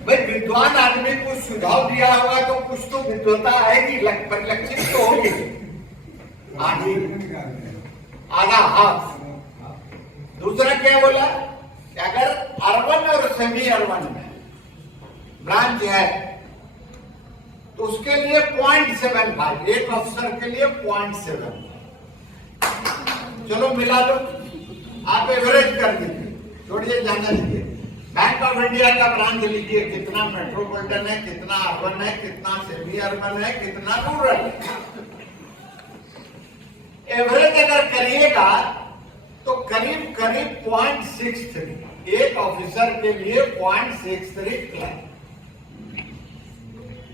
भाई विद्वान आदमी को सुझाव दिया होगा तो कुछ तो विद्वता आएगी, परिलक्षित तो होगी। आधी, आधा, हाफ। दूसरा क्या बोला कि अगर अर्बन और सेमी अर्बन में ब्रांच है तो उसके लिए 0.75, एक अफसर के लिए 0.7। चलो मिला लो, आप एवरेज कर दीजिए, छोड़िए जाना दीजिए। बैंक ऑफ इंडिया का ब्रांच लीजिए, कितना मेट्रोपॉलिटन है, कितना अर्बन है, कितना सेमी अर्बन है, कितना रूरल है। एवरेज अगर करिएगा तो करीब करीब 0.63, एक ऑफिसर के लिए 0.63 क्लर्क।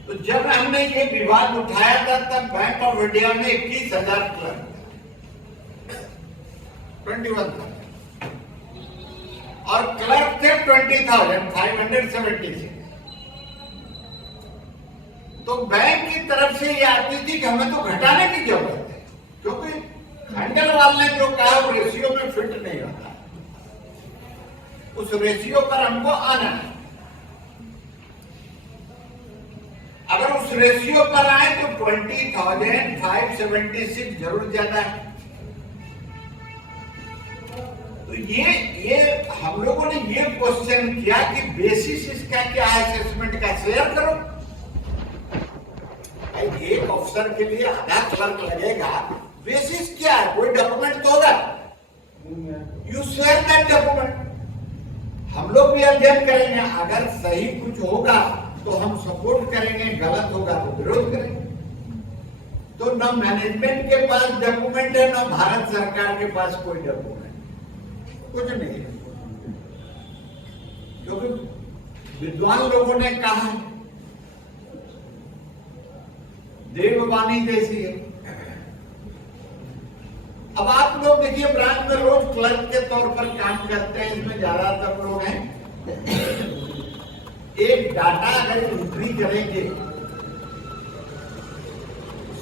तो जब हमने ये विवाद उठाया था तब बैंक ऑफ इंडिया में 21,000 क्लर्क, 21,000, और क्लर्क थे 20,576। तो बैंक की तरफ से ये आती थी कि हमें तो घटाने की जरूरत है, क्योंकि खंडेलवाल ने जो कहा वो रेशियो में फिट नहीं होता। उस रेशियो पर हमको आना है। अगर उस रेशियो पर आए तो 20,576 जरूर ज्यादा है। तो ये हम लोगों ने ये क्वेश्चन किया कि बेसिस इसका क्या है, असेसमेंट का शेयर करो। एक अफसर के लिए आधा क्लर्क लगेगा, बेसिस क्या है? कोई डॉक्यूमेंट तो होगा, यू शेयर दैट डॉक्यूमेंट। हम लोग भी अध्ययन करेंगे, अगर सही कुछ होगा तो हम सपोर्ट करेंगे, गलत होगा तो विरोध करेंगे। तो न मैनेजमेंट के पास डॉक्यूमेंट है, न भारत सरकार के पास कोई डॉक्यूमेंट, कुछ नहीं है। क्योंकि विद्वान लोगों ने कहा, देववाणी जैसी है। अब आप लोग देखिए, ब्रांच में रोज क्लर्क के तौर पर काम करते हैं, इसमें ज्यादातर लोग हैं। एक डाटा अगर एंट्री करेंगे,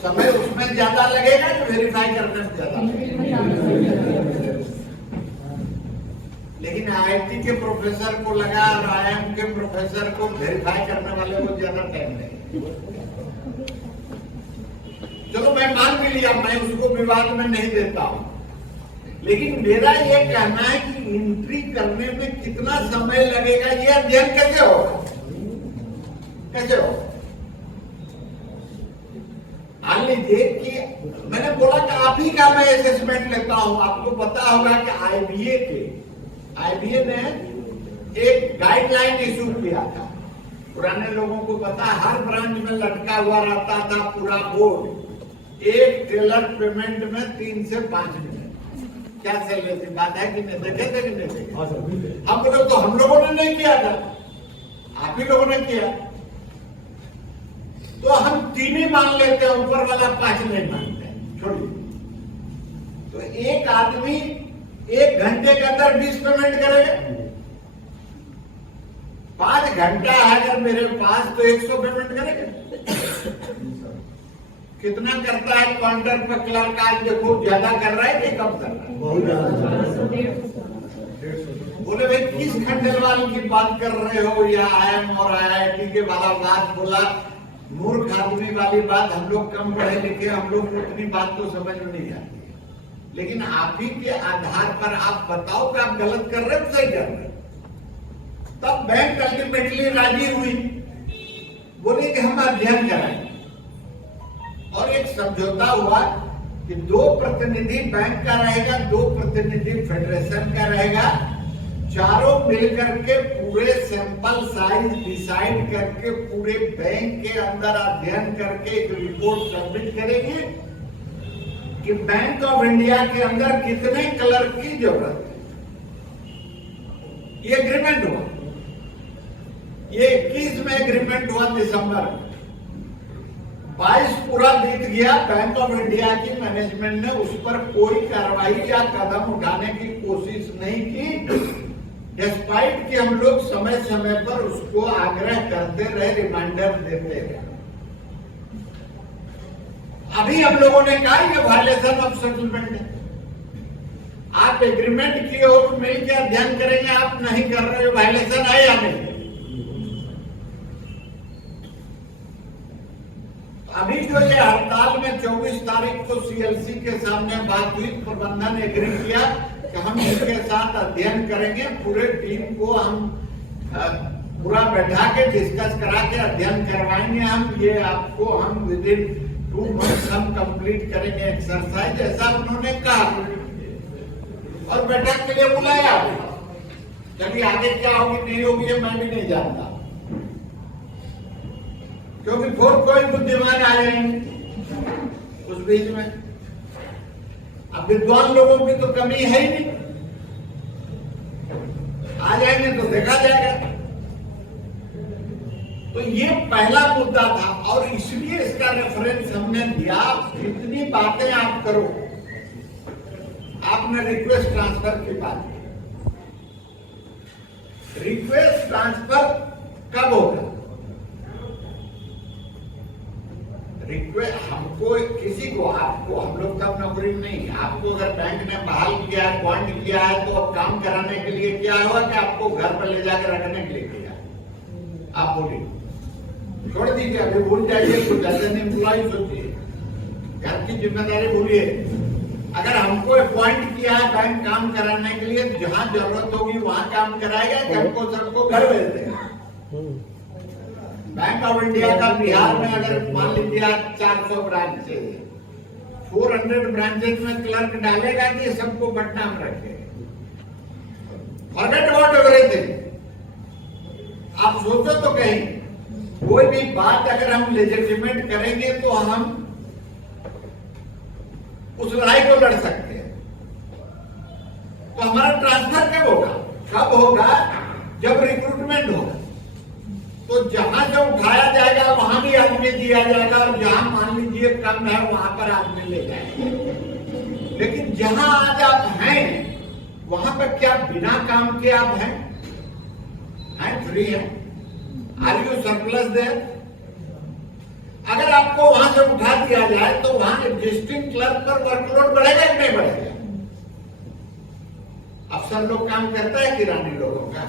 समय उसमें ज्यादा लगेगा तो वेरीफाई करने में ज्यादा लगेगा। लेकिन आईआईटी के प्रोफेसर को लगा और आईआईएम के प्रोफेसर को वेरीफाई करने वाले को ज्यादा टाइम लगेगा। चलो मैं मान भी लिया, मैं उसको विवाद में नहीं देता हूं, लेकिन मेरा ये कहना है कि एंट्री करने में कितना समय लगेगा, ये अध्ययन कैसे होगा, कैसे होगा? मान लीजिए कि मैंने बोला कि आप ही का मैं असेसमेंट लेता हूं। आपको पता होगा कि आईबीए ने एक गाइडलाइन इशू किया था पुराने लोगों को पता, हर ब्रांच में लटका हुआ रहता था पूरा बोर्ड, एक टेलर पेमेंट में 3 से 5 मिनट। क्या सही बात है कि नहीं? देखे थे कि नहीं देखे? हम लोगों ने नहीं किया था, आप ही लोगों ने किया। तो हम 3 ही मान लेते हैं, ऊपर वाला 5 नहीं मानते, छोड़िए। तो एक आदमी 1 घंटे के अंदर 20 पेमेंट करेगा। 5 घंटा है अगर मेरे पास तो 100 पेमेंट करेगा। कितना करता है काउंटर पर क्लर्क? आज देखो ज्यादा कर रहा है कि कम कर रहा है? बहुत ज्यादा। बोले भाई किस खंडेलवाल की बात कर रहे हो? या IIM और IIT के वाला बात बोला, मूर्ख आदमी वाली बात। हम लोग कम पढ़े लिखे, हम लोग को उतनी बात तो समझ में नहीं आती, लेकिन आप ही के आधार पर आप बताओ कि आप गलत कर रहे हो सही कर रहे हो। तब बैंक अल्टीमेटली राजी हुई, बोली कि हम अध्ययन कराएंगे, और एक समझौता हुआ कि 2 प्रतिनिधि बैंक का रहेगा, 2 प्रतिनिधि फेडरेशन का रहेगा। चारों मिलकर के पूरे सैंपल साइज डिसाइड करके पूरे बैंक के अंदर अध्ययन करके एक रिपोर्ट सबमिट करेंगे कि बैंक ऑफ इंडिया के अंदर कितने क्लर्क की जरूरत है। ये एग्रीमेंट हुआ, ये 21 में एग्रीमेंट हुआ दिसंबर में। 22 पूरा बीत गया, बैंक ऑफ इंडिया की मैनेजमेंट ने उस पर कोई कार्रवाई या कदम उठाने की कोशिश नहीं की, डिस्पाइट कि हम लोग समय समय पर उसको आग्रह करते रहे, रिमाइंडर देते रहे। अभी हम लोगों ने कहा ये वायलेशन ऑफ सेटलमेंट है। आप एग्रीमेंट किए हो तो मिलकर अध्ययन करेंगे, आप नहीं कर रहे हो, वायलेशन है या नहीं? अभी जो ये हड़ताल में 24 तारीख को CLC के सामने बात हुई, प्रबंधन एग्री किया कि हम इसके साथ अध्ययन करेंगे, पूरे टीम को हम पूरा बैठा के डिस्कस करा के अध्ययन करवाएंगे। हम ये आपको हम विदिन 2 मंथ्स हम कंप्लीट करेंगे एक्सरसाइज, ऐसा उन्होंने कहा और बैठक के लिए बुलाया। चलिए आगे क्या होगी नहीं होगी मैं भी नहीं जानता, क्योंकि फिर कोई बुद्धिमान आ जाएंगे उस बीच में। अब विद्वान लोगों की तो कमी है ही नहीं, आ जाएंगे तो देखा जाएगा। तो ये पहला मुद्दा था, और इसलिए इसका रेफरेंस हमने दिया। जितनी बातें आप करो, आपने रिक्वेस्ट ट्रांसफर की बात की, रिक्वेस्ट ट्रांसफर कब होगा? रिक्वेस्ट हमको किसी को, आपको, हम लोग तब नौकरी में नहीं, आपको अगर बैंक ने बहाल किया है, बॉन्ड किया है, तो अब काम कराने के लिए क्या हुआ कि आपको घर पर ले जाकर रखने के लिए किया? आप बोलिए, छोड़ दीजिए, अभी भूल जाइए, कुछ ऐसे नहीं एम्प्लॉय सोचिए, घर की जिम्मेदारी भूलिए। अगर हमको अपॉइंट किया है बैंक काम कराने के लिए, जहां जरूरत होगी वहां काम कराएगा कि हमको सबको घर भेज देगा? बैंक ऑफ इंडिया का बिहार में अगर मान लीजिए 400 ब्रांच है, 400 ब्रांचेज में क्लर्क डालेगा कि सबको पटना में रखेगा? Forget about everything. आप सोचो तो कहीं कोई भी बात अगर हम लेजिटिमेट करेंगे तो हम उस लड़ाई को लड़ सकते हैं। तो हमारा ट्रांसफर कब होगा? कब होगा? जब रिक्रूटमेंट होगा, तो जहां जो उठाया जाएगा वहां भी आदमी दिया जाएगा, और जहां मान लीजिए कम है वहां पर आदमी ले जाएगा। लेकिन जहां आज आप हैं वहां पर क्या बिना काम के आप हैं? फ्री है? Are you surplus there? अगर आपको वहां से उठा दिया जाए तो वहां एग्जिस्टिंग क्लर्क पर वर्कलोड बढ़ेगा कि नहीं बढ़ेगा? अफसर लोग काम करता है किरानी लोगों का?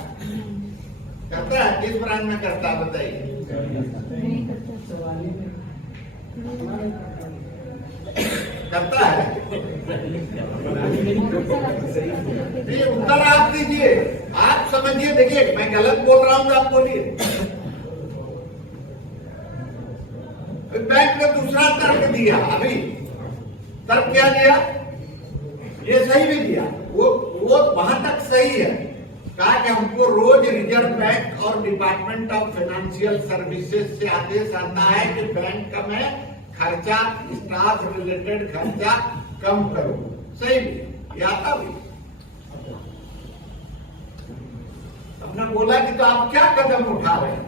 करता है? किस ब्रांच में करता है बताइए? करता है? ये उत्तर आप दीजिए, आप समझिए। देखिए मैं गलत बोल रहा हूं तो आप बोलिए। बैंक ने दूसरा तर्क दिया, अभी तर्क क्या दिया? ये सही भी दिया, वो वहां तक सही है कहा कि हमको रोज रिजर्व बैंक और डिपार्टमेंट ऑफ फाइनेंशियल सर्विसेज से आदेश आता है कि बैंक का में खर्चा, स्टाफ रिलेटेड खर्चा कम करो। सही भी, आता भी। हमने बोला कि तो आप क्या कदम उठा रहे हैं?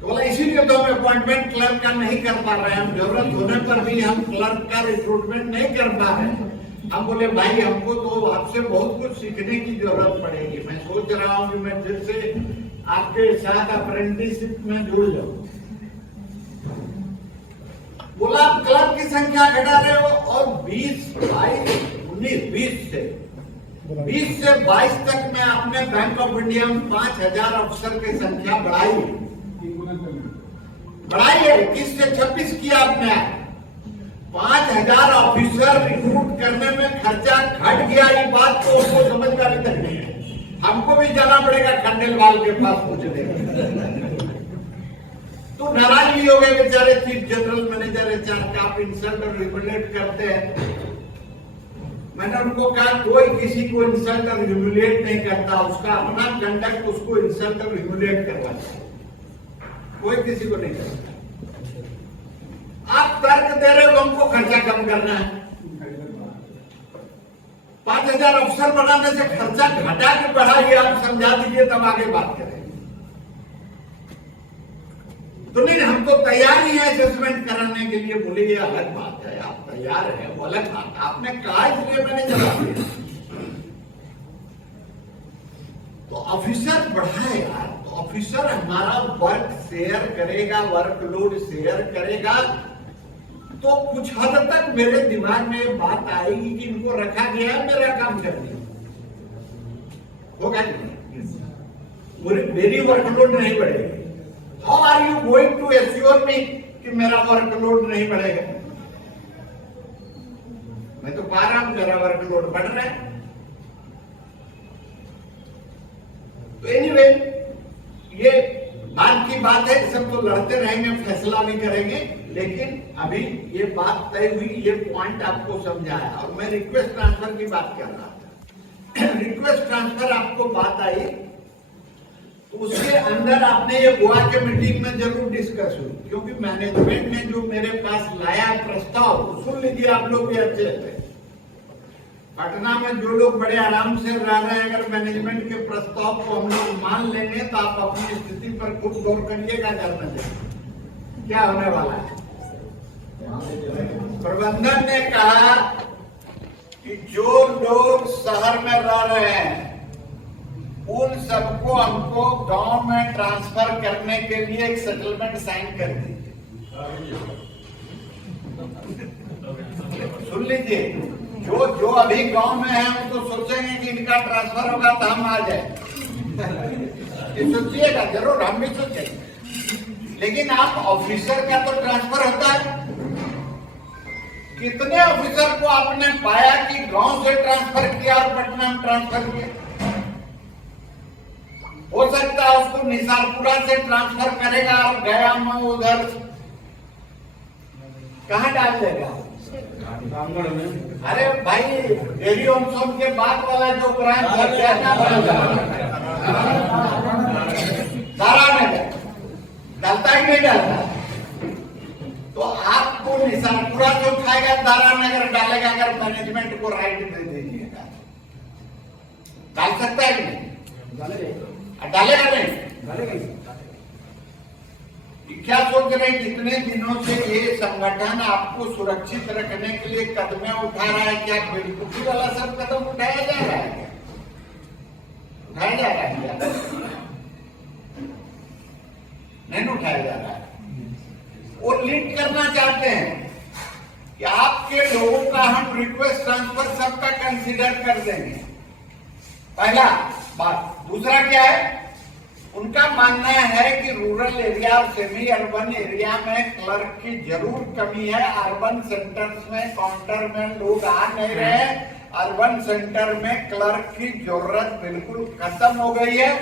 तो बोला इसीलिए तो हम अपॉइंटमेंट क्लर्क का नहीं कर पा रहे हैं, हम जरूरत होने पर भी हम क्लर्क का रिक्रूटमेंट नहीं कर पा रहे हैं। हम बोले भाई हमको तो आपसे बहुत कुछ सीखने की जरूरत पड़ेगी। मैं सोच रहा हूं कि मैं फिर से आपके साथ अप्रेंटिसशिप में जुड़ जाऊं। बोला आप क्लर्क की संख्या घटा रहे हो और 20 से 22 तक में आपने बैंक ऑफ इंडिया में 5000 अफसर की संख्या बढ़ाई है। 21 से 26 किया आपने। 5000 ऑफिसर रिक्रूट करने में खर्चा घट गया, ये बात तो उसको समझ में अभी तक नहीं है। हमको भी जाना पड़ेगा खंडेलवाल के पास पूछने। तो नाराज भी हो गए बेचारे चीफ जनरल मैनेजर एचआर का, आप इंसल्ट और ह्यूमिलिएट करते हैं। मैंने उनको कहा कोई किसी को इंसल्ट और ह्यूमिलिएट नहीं करता, उसका अपना कंडक्ट उसको इंसल्ट और ह्यूमिलिएट करवाता है, कोई किसी को नहीं करता। आप तर्क दे रहे हो हमको खर्चा कम करना है। 5000 अफसर बनाने से खर्चा घटा के बढ़ाइए, आप समझा दीजिए तब आगे बात करें। तो नहीं, हम तो तैयार ही है असेसमेंट कराने के लिए। बोले ये अलग बात है, आप तैयार है वो अलग बात है, आपने कहा इसलिए मैंने जवाब दिया। तो ऑफिसर बढ़ाए यार, तो ऑफिसर हमारा वर्क शेयर करेगा, वर्कलोड शेयर करेगा, तो कुछ हद तक मेरे दिमाग में ये बात आएगी कि इनको रखा गया है मेरा काम करने, होगा नहीं, मेरी वर्कलोड नहीं बढ़ेगी। How are you going to assure me कि मेरा वर्कलोड नहीं बढ़ेगा? मैं तो पा रहा हूं मेरा वर्कलोड बढ़ रहा है। तो एनीवे, ये बात की बात है, सब तो लड़ते रहेंगे, फैसला भी करेंगे, लेकिन अभी ये बात तय हुई, ये पॉइंट आपको समझाया। और मैं रिक्वेस्ट ट्रांसफर की बात कर रहा था। रिक्वेस्ट ट्रांसफर आपको बात आई तो उसके अंदर आपने ये गोवा के मीटिंग में जरूर डिस्कस हुई, क्योंकि मैनेजमेंट ने जो मेरे पास लाया प्रस्ताव, सुन लीजिए आप लोग भी अच्छे से। पटना में जो लोग बड़े आराम से रह रहे हैं, अगर मैनेजमेंट के प्रस्ताव को हम लोग मान लेंगे तो आप अपनी स्थिति पर खुद गौर करिएगा करना चाहिए क्या होने वाला है। प्रबंधन ने कहा कि जो लोग शहर में रह रहे हैं उन सबको हमको गांव में ट्रांसफर करने के लिए एक सेटलमेंट साइन कर दीजिए। सुन लीजिए, जो अभी गांव में है वो तो सोचेंगे कि इनका ट्रांसफर होगा तो हम आ जाए, सोचिएगा जरूर, हम भी सोचेंगे। लेकिन आप ऑफिसर का तो ट्रांसफर होता है। कितने ऑफिसर को आपने पाया कि गांव से ट्रांसफर किया और पटना में ट्रांसफर किया? हो सकता है उसको निसारपुरा से ट्रांसफर करेगा और गया में उधर कहां डाल देगा? अरे भाई, डेरी ऑनसोन के बाद वाला जो ब्रांच है क्या नाम है? दारानगर डालता ही नहीं डालता। तो आपको निसारपुरा से उठाएगा, दारानगर डालेगा, अगर मैनेजमेंट को राइट दे दीजिएगा। डाल सकता है कि नहीं? डालेगा नहीं? क्या सोच रहे हैं कितने दिनों से ये संगठन आपको सुरक्षित रखने के लिए कदमें उठा रहा है? क्या बेवकूफी वाला सब कदम उठाया जा रहा है? उठाया जा रहा है क्या? नहीं उठाया जा रहा है। और लीड करना चाहते हैं कि आपके लोगों का हम रिक्वेस्ट ट्रांसफर सबका कंसीडर कर देंगे, पहला बात। दूसरा क्या है, उनका मानना है कि रूरल एरिया और सेमी अर्बन एरिया में क्लर्क की जरूर कमी है। अर्बन सेंटर्स में काउंटर में लोग आ नहीं रहे, अर्बन सेंटर में क्लर्क की जरूरत बिल्कुल खत्म हो गई है।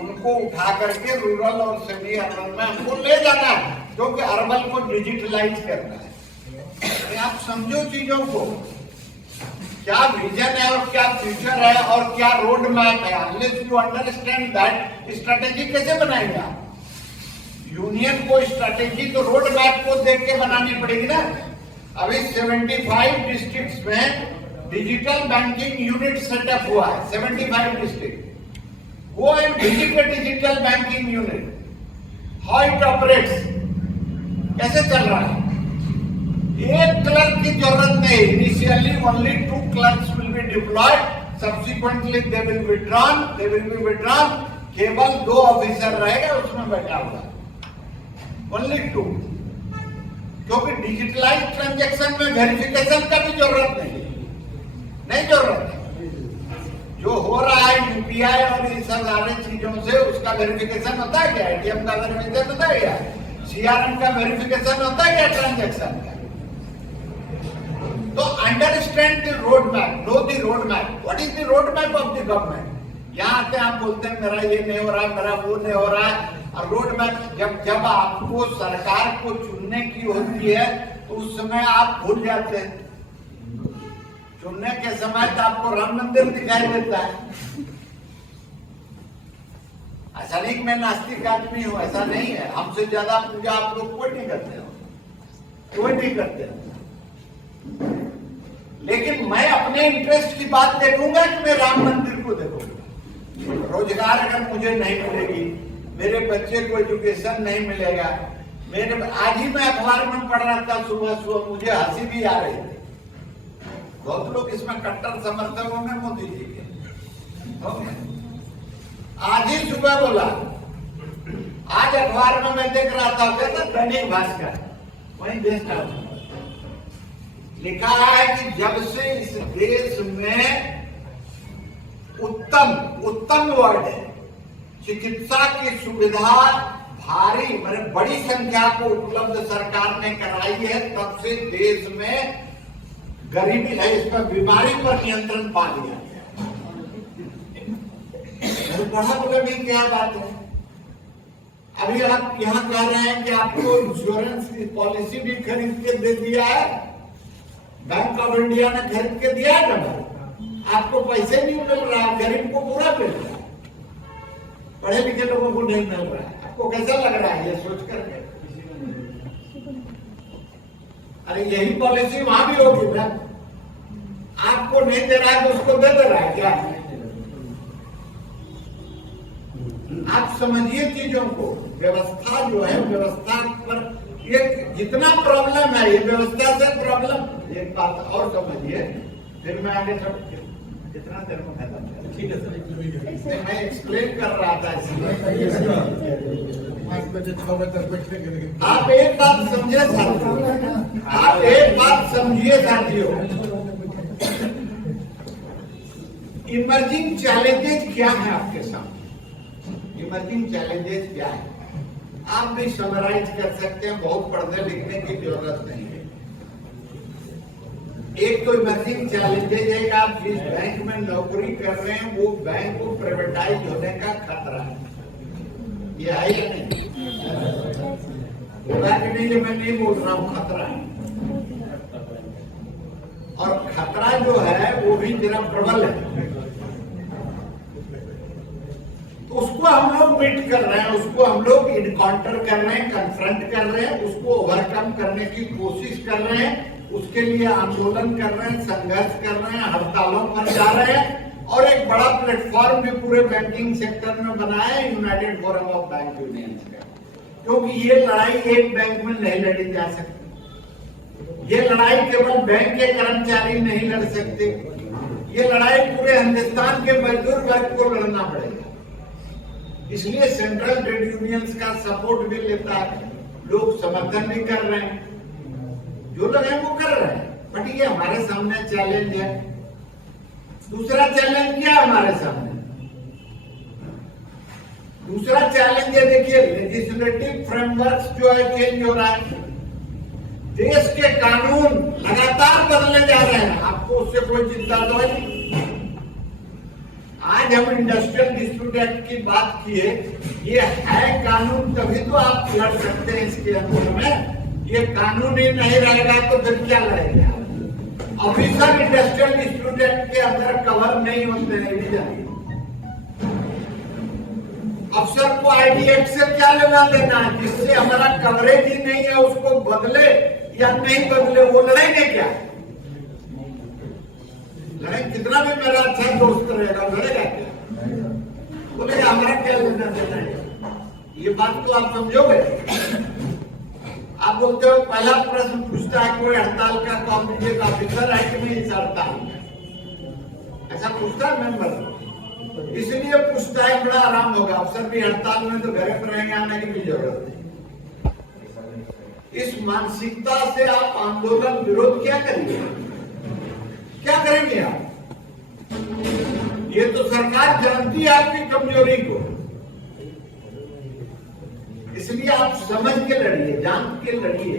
उनको उठा करके रूरल और सेमी अर्बन में हमको ले जाना है, क्योंकि अर्बन को डिजिटलाइज करना है। आप समझो चीजों को, क्या विजन है और क्या फ्यूचर है और क्या रोड मैप है, unless you understand that strategy कैसे बनाएंगे आप? यूनियन को स्ट्रेटेजी तो रोड मैप को देख के बनानी पड़ेगी ना। अभी 75 डिस्ट्रिक्ट्स में डिजिटल बैंकिंग यूनिट सेटअप हुआ है, 75 district. Go and visit digital banking unit, how it operates, कैसे चल रहा है। एक क्लर्क की जरूरत नहीं, initially only 2 clerks will be diploid, subsequently they will be withdrawn, केवल 2 ऑफिसर रहेगा उसमें बैठा हुआ, ओनली 2, क्योंकि डिजिटलाइज ट्रांजैक्शन में वेरिफिकेशन का भी जरूरत नहीं जरूरत है। जो हो रहा है यूपीआई और इन सब सारी चीजों से उसका वेरिफिकेशन होता है क्या, एटीएम का वेरिफिकेशन होता है क्या, सीआरएम का वेरिफिकेशन होता है क्या ट्रांजैक्शन का। तो understand the road map, know the road map, what is the road map of the government. यहाँ आते आप बोलते हैं मेरा ये नहीं हो रहा है, मेरा वो नहीं हो रहा है, और रोड मैप जब आपको सरकार को चुनने की होती है तो उस समय आप भूल जाते हैं। चुनने के समय तो आपको राम मंदिर दिखाई देता है। ऐसा नहीं कि मैं नास्तिक आदमी हूं, ऐसा नहीं है। हमसे ज्यादा पूजा आप लोग कोई नहीं करते हो, कोई नहीं करते हो। लेकिन मैं अपने इंटरेस्ट की बात देखूंगा कि मैं राम मंदिर को देखूंगा। रोजगार अगर मुझे नहीं मिलेगी, मेरे बच्चे को एजुकेशन नहीं मिलेगा, मेरे आज ही मैं अखबार में पढ़ रहा था सुबह, मुझे हंसी भी आ रही थी। बहुत लोग इसमें कट्टर समर्थक होंगे मोदी जी के, आज ही सुबह बोला, आज अखबार में मैं देख रहा था, कहता दैनिक भास्कर, वही देश का लिखा है कि जब से इस देश में उत्तम वर्ड है, चिकित्सा की सुविधा भारी मतलब बड़ी संख्या को उपलब्ध सरकार ने कराई है, तब से देश में गरीबी है, इस पर बीमारी पर नियंत्रण पा लिया। बड़ा बोला भी क्या बात है। अभी आप यहाँ कह रहे हैं कि आपको इंश्योरेंस की पॉलिसी भी खरीद के दे दिया है, बैंक ऑफ इंडिया ने खरीद के दिया है ना, आपको पैसे नहीं मिल रहा है, गरीब को पूरा मिल रहा है, पढ़े लिखे लोगों को नहीं मिल रहा है। आपको कैसा लग रहा है ये सोच करके? अरे यही पॉलिसी वहां भी होगी ना, आपको नहीं दे रहा है तो उसको दे रहा है क्या? आप समझिए चीजों को। व्यवस्था जो है, व्यवस्था पर ये जितना प्रॉब्लम है, ये व्यवस्था से प्रॉब्लम। एक बात और समझिए, फिर मैं आगे सब कितना देर में फायदा, ठीक है सर, मैं एक्सप्लेन कर रहा था इसलिए। 5 बजे 6 बजे तक बैठे। आप एक बात समझिए साथियों, आप एक बात समझिए साथियों, इमर्जिंग चैलेंजेस क्या है आपके सामने? इमर्जिंग चैलेंजेस क्या है? आप भी समराइज कर सकते हैं, बहुत पढ़ने लिखने की जरूरत नहीं है। एक तो इमर्जिंग चैलेंजेस है कि आप जिस बैंक में नौकरी कर रहे हैं वो बैंक को प्राइवेटाइज होने का खतरा है। ये है या नहीं? होगा कि नहीं ये मैं नहीं बोल रहा हूँ, खतरा है। और खतरा जो है वो भी जरा प्रबल है, तो उसको हम लोग मीट कर रहे हैं, उसको हम लोग इनकाउंटर कर रहे हैं, कन्फ्रंट कर रहे हैं, उसको ओवरकम करने की कोशिश कर रहे हैं, उसके लिए आंदोलन कर रहे हैं, संघर्ष कर रहे हैं, हड़तालों पर जा रहे हैं। और एक बड़ा प्लेटफॉर्म भी पूरे बैंकिंग सेक्टर में बनाया है, United forum of bank unions का, क्योंकि ये लड़ाई एक बैंक में नहीं लड़ी जा सकती। ये लड़ाई केवल बैंक के कर्मचारी नहीं लड़ सकते, ये लड़ाई पूरे हिंदुस्तान के मजदूर वर्ग को लड़ना पड़ेगा। इसलिए सेंट्रल ट्रेड यूनियंस का सपोर्ट भी लेता है, लोग समर्थन भी कर रहे हैं, जो लोग हैं वो कर रहे हैं। बट ये हमारे सामने चैलेंज है। दूसरा चैलेंज क्या है हमारे सामने? दूसरा चैलेंज है, देखिए लेजिस्लेटिव फ्रेमवर्क जो है चेंज हो रहा है, देश के कानून लगातार बदले जा रहे हैं, आपको उससे कोई चिंता तो है? आज हम इंडस्ट्रियल डिस्प्यूट एक्ट की बात किए, ये है कानून, तभी तो आप लड़ सकते हैं इसके अंदर में। ये कानून ही नहीं रहेगा तो फिर क्या लड़ेगा? ऑफिसर इंडस्ट्रियल डिस्प्यूट अंदर कवर नहीं होते हैं, ये जानिए। अफसर को आईटी एक्ट से क्या लेना देना है? जिससे हमारा कवरेज ही नहीं है उसको बदले या नहीं बदले, वो लड़ेंगे क्या? लड़े, कितना भी मेरा अच्छा दोस्त रहेगा लड़ेगा क्या? बोलेगा हमारा क्या लेना देना है? ये बात तो आप समझोगे। आप बोलते हो पहला प्रश्न पूछता है कोई हड़ताल का कॉम्पिटेंट ऑफिसर है कि नहीं इस हड़ताल में, ऐसा पूछता है मेंबर, इसलिए पूछता है, बड़ा आराम होगा। अफसर भी हड़ताल में तो घर पर रहेंगे, आने की भी जरूरत नहीं। इस मानसिकता से आप आंदोलन विरोध क्या करेंगे? क्या करेंगे आप? ये तो सरकार जानती है आपकी कमजोरी को, इसलिए आप समझ के लड़िए, जान के लड़िए।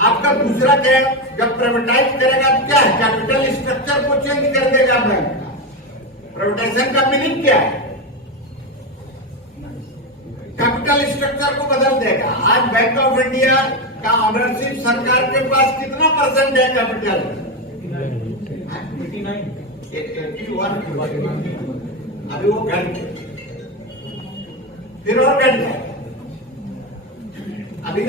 आपका दूसरा क्या है? जब प्राइवेटाइज करेगा तो क्या है? कैपिटल स्ट्रक्चर को चेंज कर देगा बैंक का। प्राइवेटाइजेशन का मीनिंग क्या है? कैपिटल स्ट्रक्चर को बदल देगा। आज बैंक ऑफ इंडिया का ऑनरशिप सरकार के पास कितना परसेंट है कैपिटल? 81। अभी वो घट गया, फिर और घट जाएगा। अभी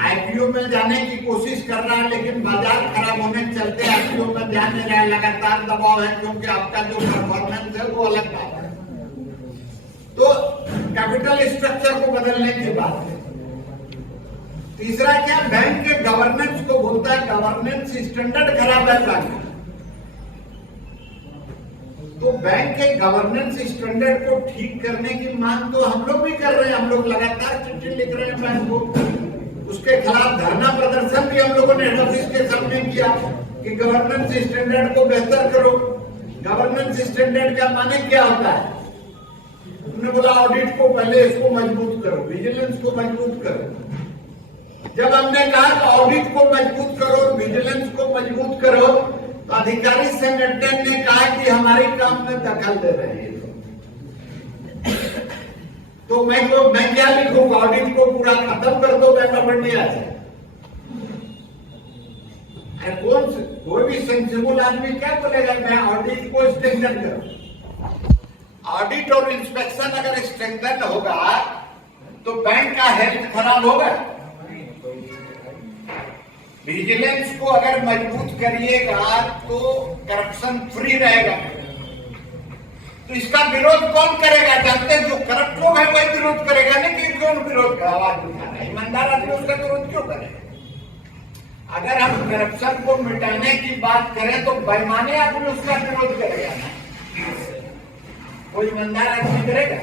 आईपीओ में जाने की कोशिश कर रहा है, लेकिन बाजार खराब होने के चलते आईपीओ में जा नहीं रहा है। लगातार दबाव है, क्योंकि आपका जो परफॉर्मेंस है वो अलग बात है। तो कैपिटल स्ट्रक्चर को बदलने की बात है। तीसरा क्या? बैंक के गवर्नेंस को बोलता है, गवर्नेंस स्टैंडर्ड खराब है बैंक। तो बैंक के गवर्नेंस स्टैंडर्ड को ठीक करने की मांग तो हम लोग भी कर रहे हैं। हम लोग लगातार चिट्ठी लिख रहे हैं बैंक को, उसके खिलाफ धरना प्रदर्शन भी हम लोगों ने हेड ऑफिस के सामने किया कि गवर्नेंस स्टैंडर्ड को बेहतर करो। गवर्नेंस स्टैंडर्ड का माने क्या होता है? उन्होंने बोला ऑडिट को पहले इसको मजबूत करो, विजिलेंस को मजबूत करो। जब हमने कहा कि ऑडिट को मजबूत करो, विजिलेंस को मजबूत करो, तो अधिकारी संगठन ने कहा कि हमारे काम में दखल दे रहे हैं। तो मैं क्या लिखूंगा? ऑडिट को पूरा खत्म कर दो बैंक ऑफ इंडिया से। कोई भी सेंसिबल आदमी क्या बोलेगा? मैं ऑडिट को स्ट्रेंथन करूं। ऑडिट और इंस्पेक्शन अगर स्ट्रेंथन होगा तो बैंक का हेल्थ खराब होगा। विजिलेंस को अगर मजबूत करिएगा तो करप्शन फ्री रहेगा। तो इसका विरोध कौन करेगा? जानते हैं जो करप्ट लोग हैं वही विरोध करेगा, नहीं कि कौन विरोध का आवाज उठाना है? ईमानदार आदमी उसका विरोध क्यों करेगा? अगर हम करप्शन को मिटाने की बात करें तो बेईमानी आदमी उसका विरोध करेगा ना, कोई ईमानदार आदमी करेगा?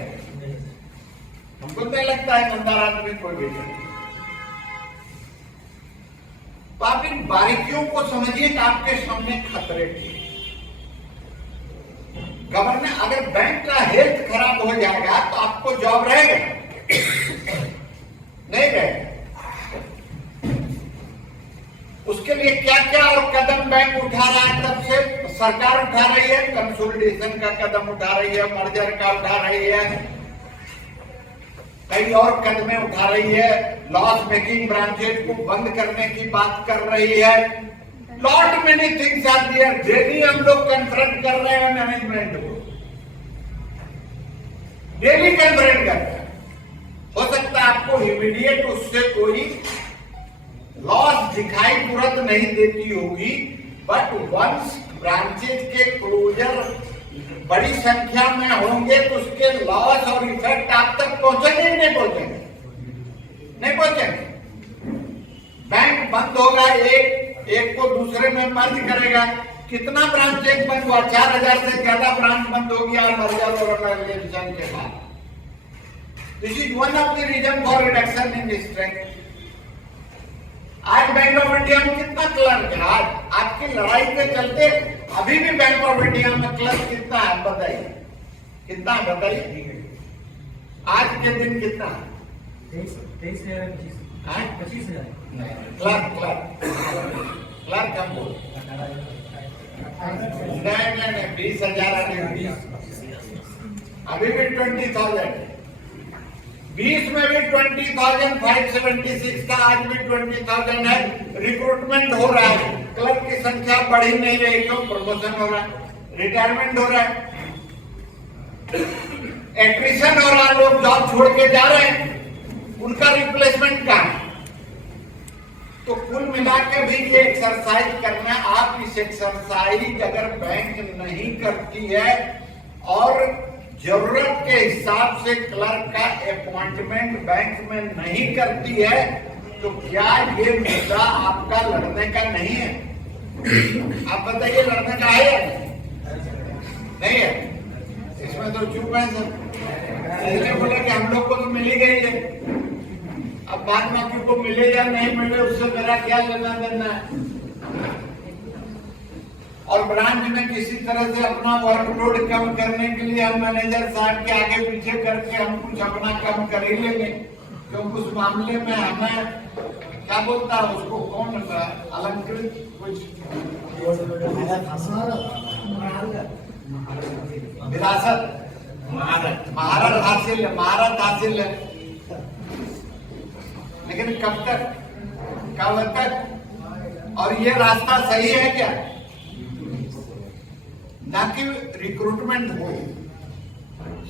हमको नहीं लगता है ईमानदार आदमी कोई भी करेगा। तो आप इन बारीकियों को समझिए कि आपके सामने खतरे थे। गवर्नमेंट अगर बैंक का हेल्थ खराब हो जाएगा तो आपको जॉब रहेगा? नहीं रहेगा। उसके लिए क्या क्या और कदम बैंक उठा रहा है? तब से सरकार उठा रही है, कंसोलिडेशन का कदम उठा रही है, मर्जर का उठा रही है, कई और कदमें उठा रही है, लॉस मेकिंग ब्रांचेज को बंद करने की बात कर रही है। Lot many things are there. Daily हम लोग कन्फ्रंट कर रहे हैं मैनेजमेंट को, डेली कन्फ्रंट कर रहे हैं। हो सकता है आपको इमीडिएट उससे कोई लॉस दिखाई तुरंत नहीं देती होगी, बट वंस ब्रांचेज के क्लोजर बड़ी संख्या में होंगे तो उसके लॉस और इफेक्ट आप तक पहुंचेंगे नहीं पहुंचेंगे? नहीं पहुंचेंगे। बैंक बंद होगा, एक को दूसरे में मर्ज करेगा। कितना ब्रांच एक बंद हुआ? 4000 से ज्यादा ब्रांच बंद हो गया मर्जर और अमेरिकेशन के बाद। This is one of the reason for reduction in strength. आज बैंक ऑफ इंडिया में कितना क्लर्क है? आज की लड़ाई के चलते अभी भी बैंक ऑफ इंडिया में क्लर्क कितना है बताइए? कितना है बताइए? आज के दिन कितना है? 23,000 25,000 क्लर्क हम बोल नहीं 20,000 अभी भी 20,000 20 में भी 20,576 था, आज भी 20,000 है। रिक्रूटमेंट हो रहा है। क्लर्क की संख्या बढ़ ही नहीं रही, क्यों? प्रमोशन हो रहा है, रिटायरमेंट हो रहा है, एट्रिशन हो रहा है, लोग जॉब छोड़ के जा रहे हैं, उनका रिप्लेसमेंट कहां है? तो कुल मिला के भी ये एक्सरसाइज करना, आप इस एक्सरसाइज अगर बैंक नहीं करती है और जरूरत के हिसाब से क्लर्क का अपॉइंटमेंट बैंक में नहीं करती है, तो क्या ये मुद्दा आपका लड़ने का नहीं है? आप बताइए, लड़ने का है या नहीं है? इसमें तो चुप है सर, इसलिए बोला कि हम लोग को तो मिल ही गई है, अब बाद बाकी को मिले या नहीं मिले उससे मेरा क्या लेना देना है। और ब्रांच में किसी तरह से अपना वर्कलोड कम करने के लिए हम मैनेजर साहब के आगे पीछे करके हम कुछ अपना कम कर ही लेंगे, क्योंकि उस मामले में हमें क्या बोलता है उसको, कौन अलंकृत कुछ विरासत, महारत हासिल है, लेकिन कब तक? और ये रास्ता सही है क्या? ना कि रिक्रूटमेंट हो,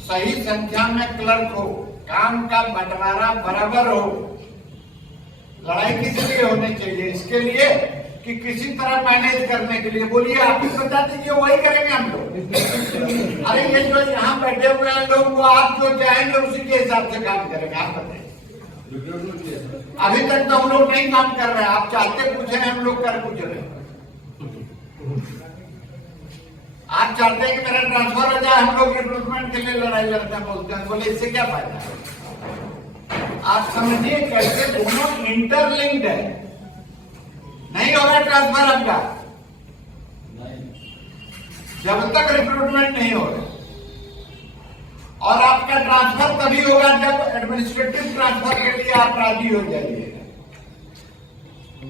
सही संख्या में क्लर्क हो, काम का बंटवारा बराबर हो। लड़ाई किस लिए होनी चाहिए? इसके लिए कि किसी तरह मैनेज करने के लिए। बोलिए, आप ही बता दीजिए, वही करेंगे हम लोग। अरे ये जो यहाँ बैठे हुए हैं लोग, वो आप जो चाहेंगे उसी के हिसाब से काम करेंगे। आप बताइए, अभी तक तो हम लोग नहीं काम कर रहे हैं, आप चाहते कुछ है, हम लोग कर कुछ रहे। आप चाहते हैं कि मेरा ट्रांसफर हो जाए, हम लोग रिक्रूटमेंट के लिए लड़ाई लड़ते हैं, बोलते हैं। बोले इससे क्या फायदा? आप समझिए कैसे दोनों इंटरलिंक्ड है। नहीं होगा ट्रांसफर आपका जब तक रिक्रूटमेंट नहीं होगा, और आपका ट्रांसफर तभी होगा जब एडमिनिस्ट्रेटिव ट्रांसफर के लिए आप राजी हो जाइएगा।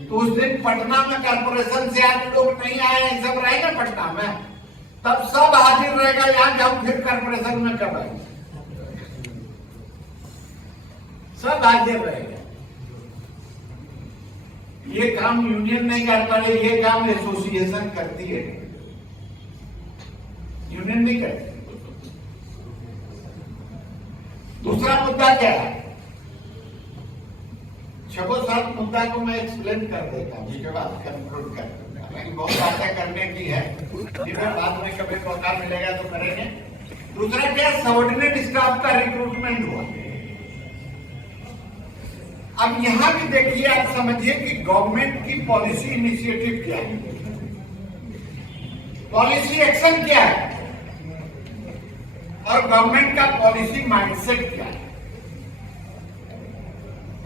तो उस दिन पटना में कॉर्पोरेशन से आज लोग नहीं आए, सब रहेगा पटना में, तब सब हाजिर रहेगा यहाँ, जब फिर कॉर्पोरेशन में कब आएंगे, सब हाजिर रहेगा। ये काम यूनियन नहीं कर पा रही, ये काम एसोसिएशन करती है, यूनियन नहीं करती। दूसरा मुद्दा क्या है? छबो सात मुद्दा को मैं एक्सप्लेन कर देता हूं, उसके बाद कंक्लूड कर दूंगा। लेकिन बहुत बातें करने की है, जिन्हें बाद में कभी मौका मिलेगा तो करेंगे। दूसरा क्या? सबऑर्डिनेट स्टाफ का रिक्रूटमेंट हुआ। अब यहां भी देखिए, आप समझिए कि गवर्नमेंट की पॉलिसी इनिशिएटिव क्या है, पॉलिसी एक्शन क्या है, और गवर्नमेंट का पॉलिसी माइंडसेट क्या है।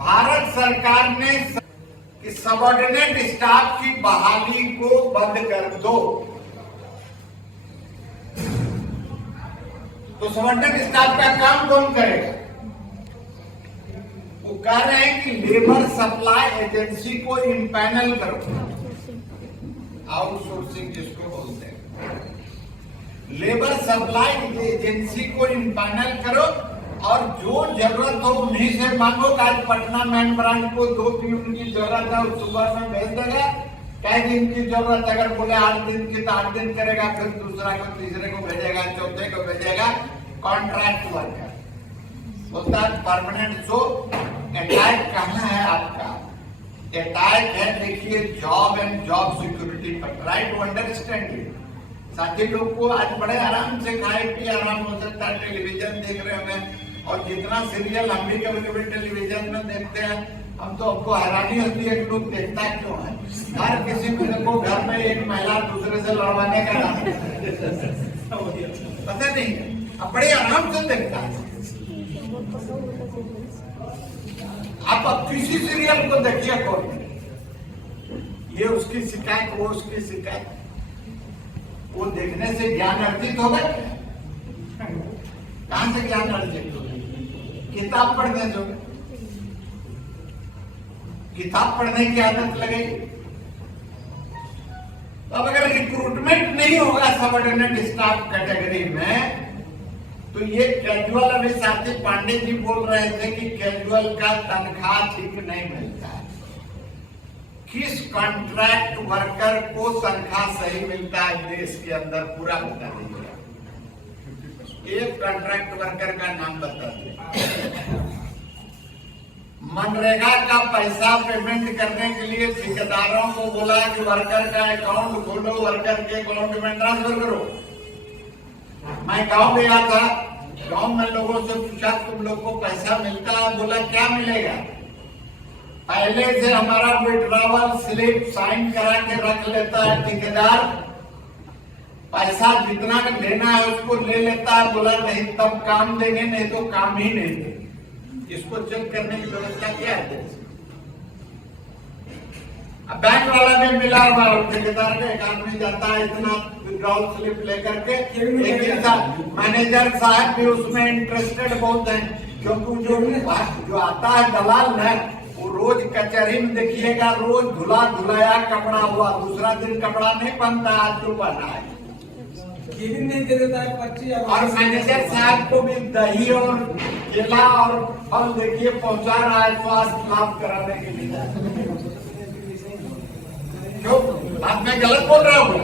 भारत सरकार ने कि सबऑर्डिनेट स्टाफ की बहाली को बंद कर दो, तो सबऑर्डिनेट स्टाफ का काम कौन करेगा? वो कह रहे हैं कि लेबर सप्लाई एजेंसी को इम्पैनल करो, आउटसोर्सिंग जिसको बोलते हैं, लेबर सप्लाई एजेंसी को इम्पैनल करो, और जो जरूरत हो उन्हीं से मांगो। आज पटना मेन ब्रांच को 2 प्यून की जरूरत है, सुबह में भेज देगा। कई दिन की जरूरत, अगर बोले 8 दिन की तो 8 दिन करेगा, फिर दूसरा को, तीसरे को भेजेगा, चौथे को भेजेगा। कॉन्ट्रैक्ट वर्कर होता है परमानेंट। सो अटैक कहाँ है आपका? अटैक है, देखिए, जॉब एंड जॉब सिक्योरिटी पर। Try to understand it. साथी लोग को आज बड़े आराम से खाए पिए आराम हो सकता है, टेलीविजन देख रहे हैं, और जितना सीरियल हम भी कभी कभी टेलीविजन में देखते हैं, हम तो हमको हैरानी होती है कि लोग देखता क्यों है। हर किसी को घर में एक महिला दूसरे से लड़वाने का नाम पता नहीं है, अब बड़े आराम से देखता है। आप किसी सीरियल को देखिए, कौन ये उसकी शिकायत, वो उसकी शिकायत, वो देखने से ज्ञान अर्जित होगा क्या? कहां से ज्ञान अर्जित होगा? किताब पढ़ने जो, किताब पढ़ने की आदत लगेगी। तो अब अगर रिक्रूटमेंट नहीं होगा सबऑर्डिनेट स्टाफ कैटेगरी में, तो ये कैजुअल, अभी साथी पांडे जी बोल रहे थे कि कैजुअल का तनख्वाह ठीक नहीं मिलता है। किस कॉन्ट्रैक्ट वर्कर को तनख्वाह सही मिलता है देश के अंदर, पूरा बता दीजिए। एक कॉन्ट्रैक्ट वर्कर का नाम बता दीजिए। मनरेगा का पैसा पेमेंट करने के लिए ठेकेदारों को बोला कि वर्कर का अकाउंट खोलो, वर्कर के अकाउंट में ट्रांसफर करो। मैं गांव गया था, गांव में लोगों से पूछा तुम लोग को पैसा मिलता है? बोला क्या मिलेगा, पहले से हमारा विड्रॉवल स्लिप साइन करा के रख लेता है ठेकेदार, पैसा जितना लेना है उसको ले लेता है। बोला नहीं तब काम देंगे, नहीं तो काम ही नहीं देंगे। इसको चेक करने की व्यवस्था क्या है? अब बैंक वाला भी मिला हुआ ठेकेदार का, एक आदमी जाता है इतना विड्रॉल स्लिप लेकर के, एक मैनेजर साहब भी उसमें इंटरेस्टेड बहुत है, क्योंकि जो आता है दलाल है वो रोज कचहरी में देखिएगा, रोज धुला धुलाया कपड़ा हुआ, दूसरा दिन कपड़ा नहीं पहनता, आज जो पहना है नहीं दे देता है 25। और मैनेजर साहब को भी दही और केला और फल देखिए पहुंचा रहा है स्वास्थ्य लाभ कराने के लिए। क्यों बात मैं गलत बोल रहा हूँ?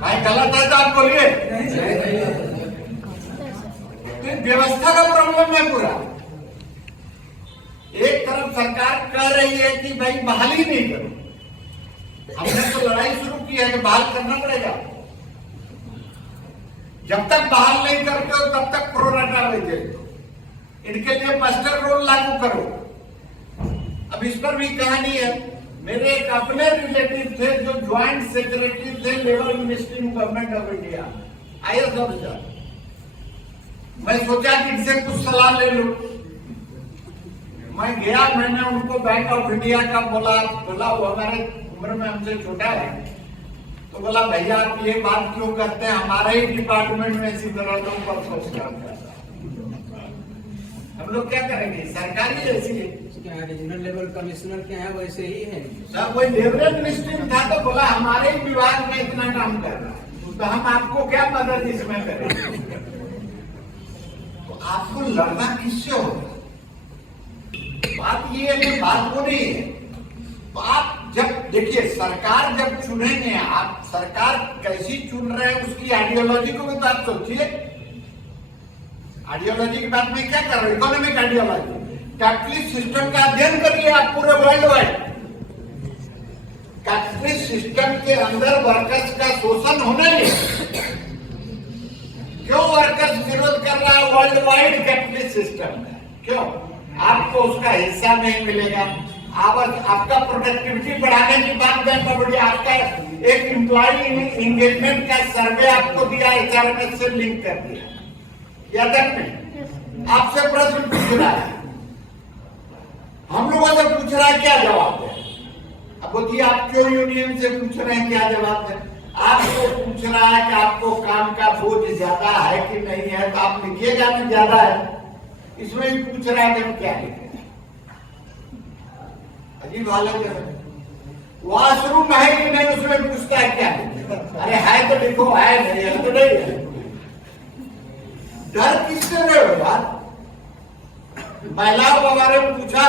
भाई गलत है तो आप बोलिए। तो व्यवस्था का प्रॉब्लम है पूरा। एक तरफ सरकार कह रही है कि भाई बहाली नहीं करो, हमने तो लड़ाई शुरू की है कि बहाल करना पड़ेगा। जब तक बहाल नहीं करते हो तब तक प्रोराटा भेजे, इनके लिए मास्टर रोल लागू करो। अब इस पर भी कहानी है, मेरे एक अपने रिलेटिव थे जो ज्वाइंट सेक्रेटरी थे labour ministry government of India, IAS officer. मैं सोचा कि इनसे कुछ सलाह ले लूं। मैं गया, मैंने उनको बैंक ऑफ इंडिया का बोला वो हमारे उम्र में हमसे छोटा है, तो बोला भैया आप ये बात क्यों करते हैं, हमारे ही डिपार्टमेंट में इसी तरह लोग पर सोच काम करता है, हम लोग क्या करेंगे, सरकारी ऐसी है। रीजनल लेवल कमिश्नर क्या है वैसे ही है सब कोई लेबर मिनिस्ट्री में था, तो बोला हमारे ही विभाग में इतना काम कर रहा है, तो हम आपको क्या मदद इसमें करें। तो आपको लड़ना किससे होगा? बात ये है कि बात वो नहीं है। तो आप जब देखिए सरकार जब चुनेंगे, आप सरकार कैसी चुन रहे हैं उसकी आइडियोलॉजी को भी तो आप सोचिए। आइडियोलॉजी की बात में क्या कर रहे हैं? इकोनॉमिक आइडियोलॉजी, कैपिटलिस्ट सिस्टम का अध्ययन करिए आप पूरे वर्ल्ड वाइड। कैपिटलिस्ट सिस्टम के अंदर वर्कर्स का शोषण होना नहीं। क्यों वर्कर्स विरोध कर रहा है वर्ल्ड वाइड कैपिटलिस्ट सिस्टम में? क्यों? आपको उसका हिस्सा नहीं मिलेगा। आपका प्रोडक्टिविटी बढ़ाने की बात बैंक ऑफ इंडिया, आपका एक एम्प्लॉय एंगेजमेंट का सर्वे आपको दिया, HRMS से लिंक कर दिया, या तक नहीं आपसे प्रश्न पूछ रहा है, हम लोगों से पूछ रहा है क्या जवाब है? अब बोलिए आप क्यों यूनियन से पूछ रहे हैं क्या जवाब है? आपको पूछ रहा है कि आपको काम का बोझ ज्यादा है कि नहीं है, तो आप लिखिएगा कि ज्यादा है। इसमें भी पूछ रहा है कि हम क्या लिखें। अजीब हालत है। वॉशरूम है कि नहीं उसमें पूछता है क्या? अरे है तो लिखो, है नहीं है तो नहीं है। डर किससे रहे हो यार? महिलाओं के बारे में पूछा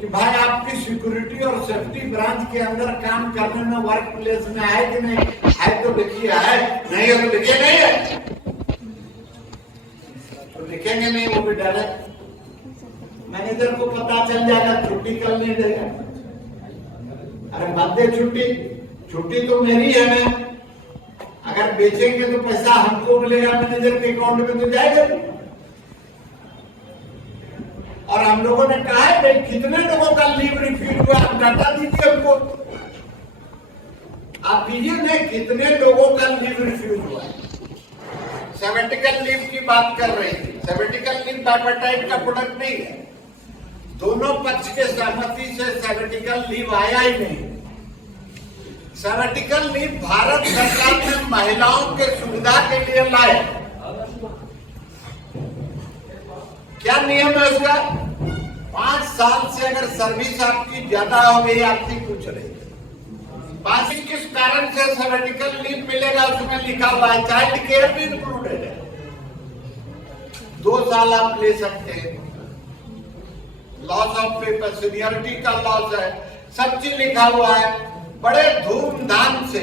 कि भाई आपकी सिक्योरिटी और सेफ्टी ब्रांच के अंदर काम करने में वर्क प्लेस में है कि नहीं? है तो लिखिए है, नहीं है तो लिखिए नहीं है। तो लिखेंगे नहीं, वो भी डर है। मैनेजर को पता चल जाएगा, छुट्टी कल नहीं देगा। अरे मत दे छुट्टी, छुट्टी तो मेरी है ना। अगर बेचेंगे तो पैसा हमको मिलेगा, मैनेजर के अकाउंट में तो जाएगा। और हम लोगों ने कहा है भाई कितने लोगों का लीव रिफ्यूज हुआ, आप डाटा दीजिए हमको। आप दीजिए नहीं कितने लोगों का लीव रिफ्यूज हुआ। सेबेटिकल लीव की बात कर रही थी। सेबेटिकल लीव बाइपार्टाइट का प्रोडक्ट नहीं है। दोनों पक्ष के सहमति से सेबेटिकल लीव आया ही नहीं। सेबेटिकल लीव भारत सरकार ने महिलाओं के सुविधा के लिए लाए। क्या नियम है उसका? 5 साल से अगर सर्विस आपकी ज्यादा हो गई, आपकी पूछ रही 5 किस कारण से सेबेटिकल लीव मिलेगा उसमें लिखा हुआ है। चाइल्ड केयर भी इंक्लूडेड है। 2 साल आप ले सकते हैं। लॉस ऑफ पेपर सीनियरिटी का लॉस है, सब चीज लिखा हुआ है। बड़े धूमधाम से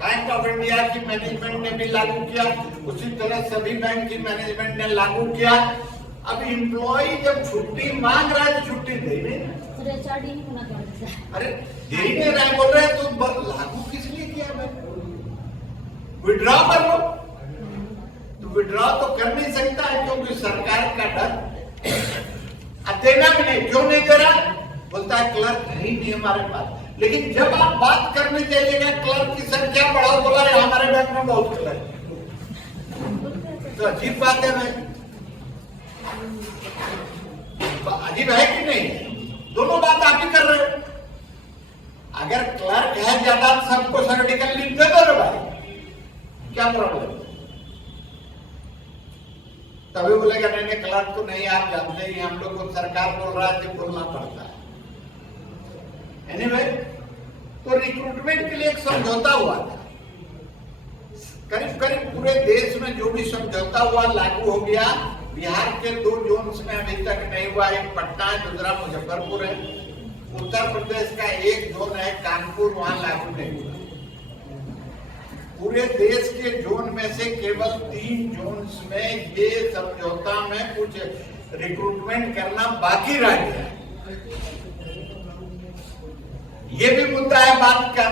बैंक ऑफ इंडिया की मैनेजमेंट ने भी लागू किया, उसी तरह सभी बैंक की मैनेजमेंट ने लागू किया। अब एम्प्लॉय जब छुट्टी मांग रहा है तो छुट्टी दे नहीं, अरे दे ही नहीं रहा, बोल रहे तो लागू किस लिए किया मैं, विड्रॉ कर लो। तो विड्रॉ तो कर नहीं सकता है क्योंकि सरकार का डर, देना भी नहीं। क्यों नहीं दे रहा, बोलता है क्लर्क है ही नहीं हमारे पास। लेकिन जब आप बात करने जाइएगा क्लर्क की संख्या बढ़ाओ, बोला है हमारे बैंक में बहुत क्लर्क, तो अजीब बात है भाई, अजीब है कि नहीं? दोनों बात आप ही कर रहे हो। अगर क्लर्क है ज्यादा, सबको सर्टिकल लीव दे दो रे भाई, क्या प्रॉब्लम? तभी बोलेगा नहीं नहीं क्लर्क तो नहीं, आप जानते ही हम लोग को सरकार बोल रहा है तो बोलना पड़ता है। Anyway, तो रिक्रूटमेंट के लिए एक समझौता हुआ था, करीब करीब पूरे देश में जो भी समझौता हुआ लागू हो गया। बिहार के 2 जोन्स में अभी तक नहीं हुआ, एक पटना है, दूसरा मुजफ्फरपुर है। उत्तर प्रदेश का एक जोन है कानपुर, वहां लागू नहीं हुआ। पूरे देश के जोन में से केवल 3 जोन्स में ये समझौता में कुछ रिक्रूटमेंट करना बाकी रह गया। ये भी मुद्दा है बात का,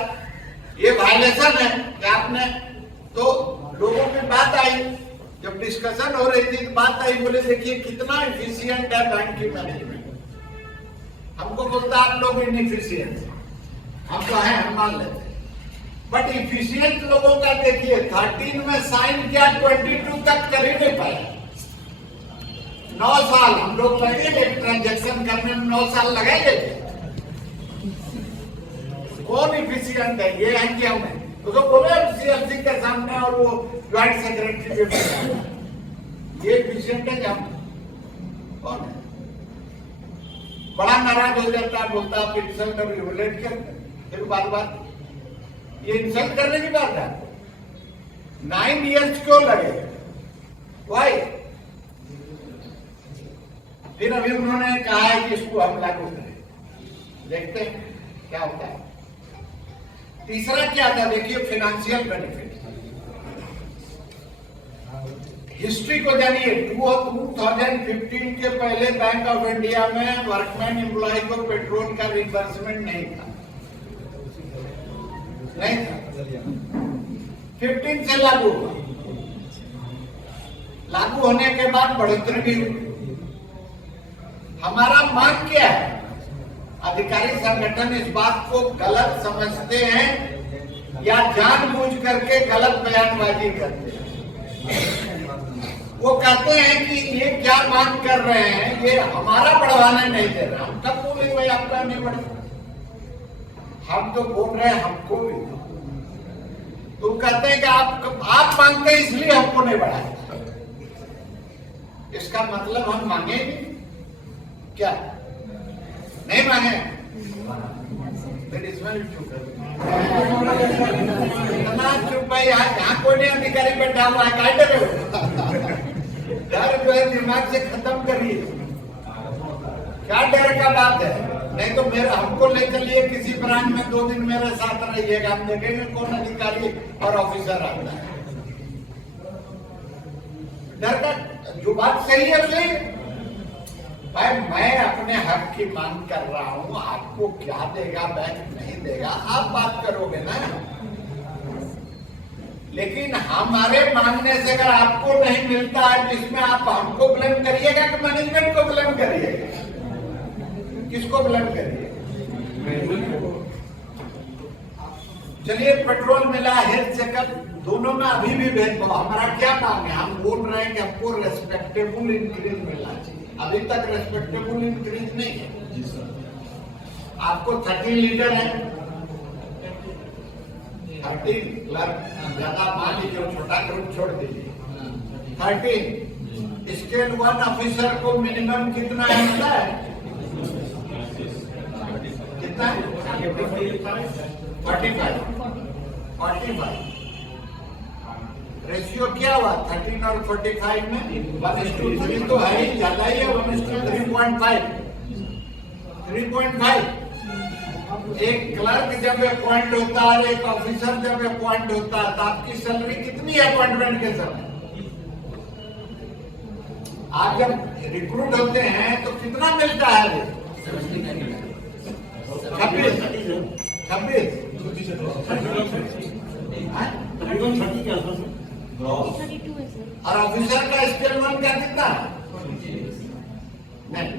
ये वायलेशन है कि आपने, तो लोगों की बात आई, जब डिस्कशन हो रही थी बात आई, बोले देखिए कितना इफिशिएंट है बैंक की मैनेजमेंट। हमको बोलता आप लोग इनएफिशिएंट, हम तो हैं, हम मान लेते, बट इफिशिएंट लोगों का देखिए 13 में साइन किया, 22 तक कर ही नहीं पाया। 9 साल हम लोग लगेंगे ट्रांजेक्शन करने में, 9 साल लगेंगे। कौन इफिशिएंट है, ये है कि हमें तो बोले सीएलसी के सामने और वो ज्वाइंट सेक्रेटरी के सामने, ये इफिशिएंट है क्या? कौन है? बड़ा नाराज हो जाता है, बोलता आप इंसल्ट और ह्यूमिलेट कर, फिर बार बार ये इंसल्ट करने की बात है। 9 इयर्स क्यों लगे, वाई? फिर अभी उन्होंने कहा है कि इसको हम लागू करें, देखते हैं क्या होता है। तीसरा क्या था, देखिए फाइनेंशियल बेनिफिट, हिस्ट्री को जानिए। 2015 के पहले बैंक ऑफ इंडिया में वर्कमैन एम्प्लॉय को पेट्रोल का रिइंबर्समेंट नहीं था, नहीं था। 15 से लागू हुआ, लागू होने के बाद बढ़ोतरी भी हुई। हमारा मांग क्या है, अधिकारी संगठन इस बात को गलत समझते हैं या जानबूझ करके गलत बयानबाजी करते हैं। वो कहते हैं कि ये क्या मांग कर रहे हैं, ये हमारा बढ़वाने नहीं दे रहे। हम कब बोले भाई आपका नहीं बढ़ा, हम तो बोल रहे हैं हमको भी। तो कहते हैं कि आप मांगते हैं इसलिए हमको नहीं बढ़ाया। इसका मतलब हम मांगे नहीं क्या? नहीं मांगे, इसमें चुप भाई, यहाँ कोई नहीं अधिकारी बैठा हुआ है, क्या डरे हो? डर जो है दिमाग से खत्म करिए, क्या डर का बात है? नहीं तो मेरा हमको ले चलिए किसी ब्रांच में 2 दिन मेरे साथ रहिएगा, हम देखेंगे कौन अधिकारी और ऑफिसर आता है। डर का जो बात सही है सही भाई, मैं अपने हक की मांग कर रहा हूं, आपको क्या देगा बैंक नहीं देगा आप बात करोगे ना। लेकिन हमारे मांगने से अगर आपको नहीं मिलता है, जिसमें आप हमको ब्लेम करिएगा कि मैनेजमेंट को ब्लेम करिएगा? किसको ब्लेम करिएगा? चलिए पेट्रोल मिला, हेल्थ चेकअप, दोनों में अभी भी भेदभाव। हमारा क्या मांग है, हम बोल रहे हैं कि हमको रेस्पेक्टेबल इंक्रीज मिलना चाहिए। अभी तक रेस्पेक्टेबल इंक्रीज नहीं है। आपको 30 लीटर है, 30 क्लर्क ज्यादा मान लीजिए, छोटा ग्रुप छोड़ दीजिए, 30 स्केल 1 ऑफिसर को मिनिमम कितना मिलता है? कितना? 45 रेशियो क्या हुआ? 13 और 45 में 1:3 तो है ही, ज्यादा ही है। 1:3.5 3.5 एक क्लर्क जब अपॉइंट होता है और एक ऑफिसर जब अपॉइंट होता है तो आपकी सैलरी कितनी है अपॉइंटमेंट के समय? आप जब रिक्रूट होते हैं तो कितना मिलता है? 26 और ऑफिसर का स्केल 1 का कितना? नहीं,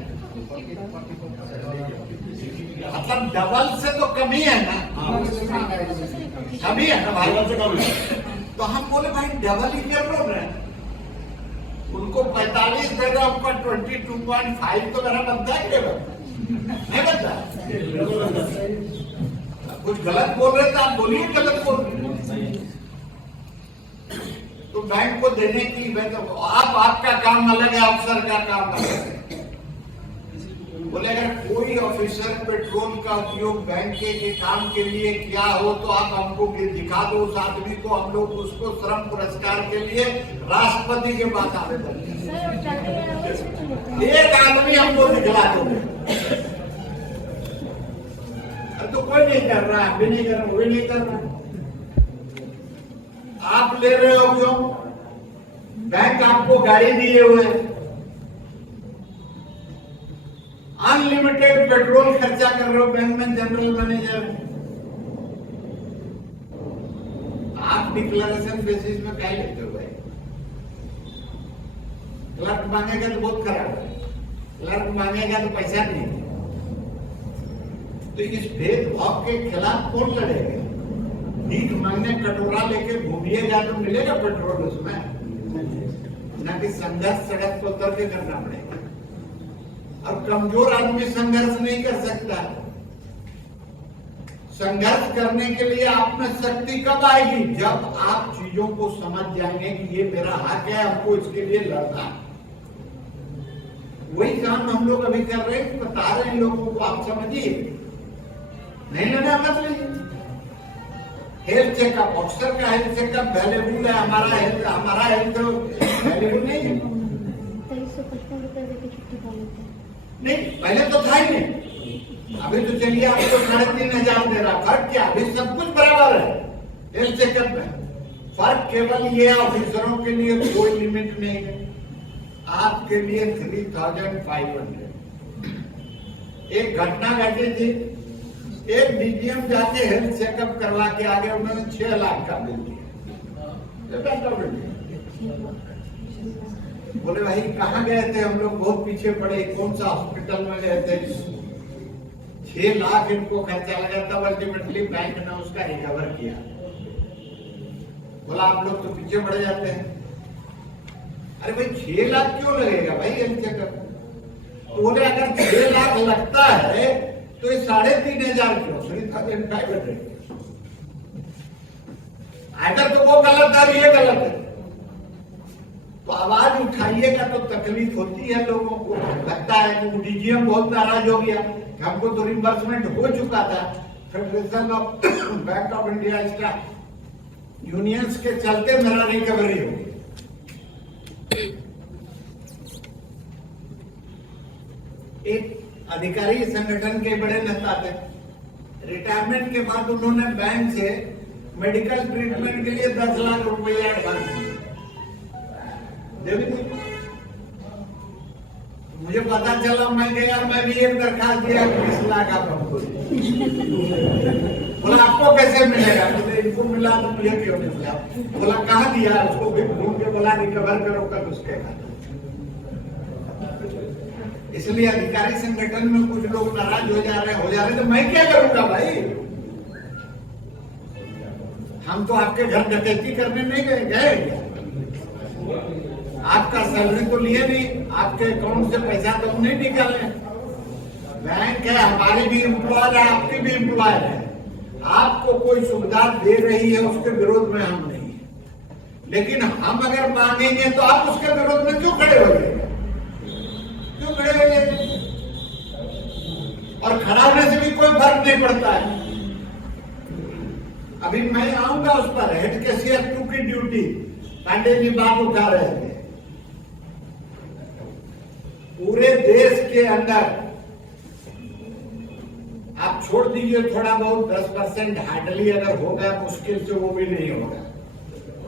मतलब डबल से तो कम ही है ना, कम ही है ना भाई, से कम है। तो हम बोले भाई डबल ही क्यों बोल रहे हैं? उनको 45 दे रहे, आपका 22.5 तो मेरा बनता है क्या? नहीं बनता। कुछ गलत बोल रहे थे आप, बोलिए गलत बोल रहे। तो बैंक को देने की आपका काम अलग है, अफसर का काम अलग है। बोले अगर कोई ऑफिसर पेट्रोल का उपयोग बैंक के काम के लिए किया हो तो आप हमको दिखा दो उस आदमी को, हम लोग उसको श्रम पुरस्कार के लिए राष्ट्रपति के पास आवेदन करें। एक आदमी हमको दिखला दो। तो कोई नहीं कर रहा, हम भी नहीं कर रहा, वो भी नहीं कर रहा। आप ले रहे हो क्यों? बैंक आपको गाड़ी दिए हुए, अनलिमिटेड पेट्रोल खर्चा कर रहे हो बैंक में, जनरल मैनेजर। आप डिक्लेरेशन बेसिस में क्या लेते हो भाई? क्लर्क मांगेगा तो बहुत खराब है, क्लर्क मांगेगा तो पैसा नहीं। तो इस भेदभाव के खिलाफ कौन लड़ेगा? भीख मांगने कटोरा लेके घूमिएगा तो मिलेगा पेट्रोल उसमें? ना कि संघर्ष सड़क पर उतर के करना पड़ेगा। और कमजोर आदमी संघर्ष नहीं कर सकता। संघर्ष करने के लिए आप में शक्ति कब आएगी? जब आप चीजों को समझ जाएंगे कि ये मेरा हक है, हमको इसके लिए लड़ना। वही काम हम लोग अभी कर रहे हैं, बता रहे हैं लोगों को, आप समझिए। नहीं लेना मत लीजिए। हेल्थ चेकअप, ऑफिसर का हेल्थ चेकअप वैल्यूबल है, हमारा हेल्थ वैल्यूबल नहीं है। 2355 रुपए देके छुट्टी पा लेते हैं। नहीं, पहले तो था ही नहीं। अभी तो चलिए आपको 3500 दे रहा, फर्क क्या? अभी सब कुछ बराबर है हेल्थ चेकअप में। फर्क केवल ये ऑफिसरों के लिए कोई लिमिट नहीं है, आपके लिए 3500। एक घटना घटी थी, एक डीजीएम जाके हेल्थ चेकअप करवा के आगे उन्होंने 6 लाख का बिल दिया। बोले भाई कहाँ गए थे हम लोग, बहुत पीछे पड़े, कौन सा हॉस्पिटल में गए थे? 6 लाख इनको खर्चा लगा, तब अल्टीमेटली बैंक ने उसका रिकवर किया। बोला आप लोग तो पीछे पड़ जाते हैं। अरे भाई 6 लाख क्यों लगेगा भाई हेल्थ चेकअप? बोले अगर 6 लाख लगता है तो ये 3500 क्यों? 3500। अगर तो वो गलत है, ये गलत है। तो आवाज उठाइएगा तो तकलीफ होती है लोगों को। लगता है कि डीजीएम बहुत नाराज हो गया, हमको तो रिम्बर्समेंट हो चुका था। Federation of bank of India staff unions के चलते मेरा रिकवरी हो गई। एक अधिकारी संगठन के बड़े नेता थे, रिटायरमेंट के बाद उन्होंने बैंक से मेडिकल ट्रीटमेंट के लिए 10 लाख रुपया एडवांस दिया। मुझे पता चला, मैं गया, मैं भी एक दरखास्त दिया 20 लाख आप हमको। बोला आपको कैसे मिलेगा? बोले इनको मिला तो मुझे क्यों नहीं मिला? बोला कहाँ दिया? उसको भी ढूंढ के बोला रिकवर करो कल उसके बाद। इसलिए अधिकारी संगठन में कुछ लोग नाराज हो जा रहे तो मैं क्या करूंगा भाई? हम तो आपके घर डकैती करने नहीं गए। आपका सैलरी तो लिए नहीं, आपके अकाउंट से पैसा तो नहीं निकाले। बैंक है, हमारे भी एम्प्लॉयर है, आपके भी एम्प्लॉयर है। आपको कोई सुविधा दे रही है उसके विरोध में हम नहीं है, लेकिन हम अगर मांगेंगे तो आप उसके विरोध में क्यों खड़े हो जाएंगे? क्यों खड़े हो जाएंगे? और खड़ा होने से भी कोई फर्क नहीं पड़ता है। अभी मैं आऊंगा उस पर, हेड कैशियर 2 की ड्यूटी पांडे जी बात उठा रहे थे। पूरे देश के अंदर आप छोड़ दीजिए थोड़ा बहुत 10% हार्डली अगर होगा, मुश्किल से वो भी नहीं होगा।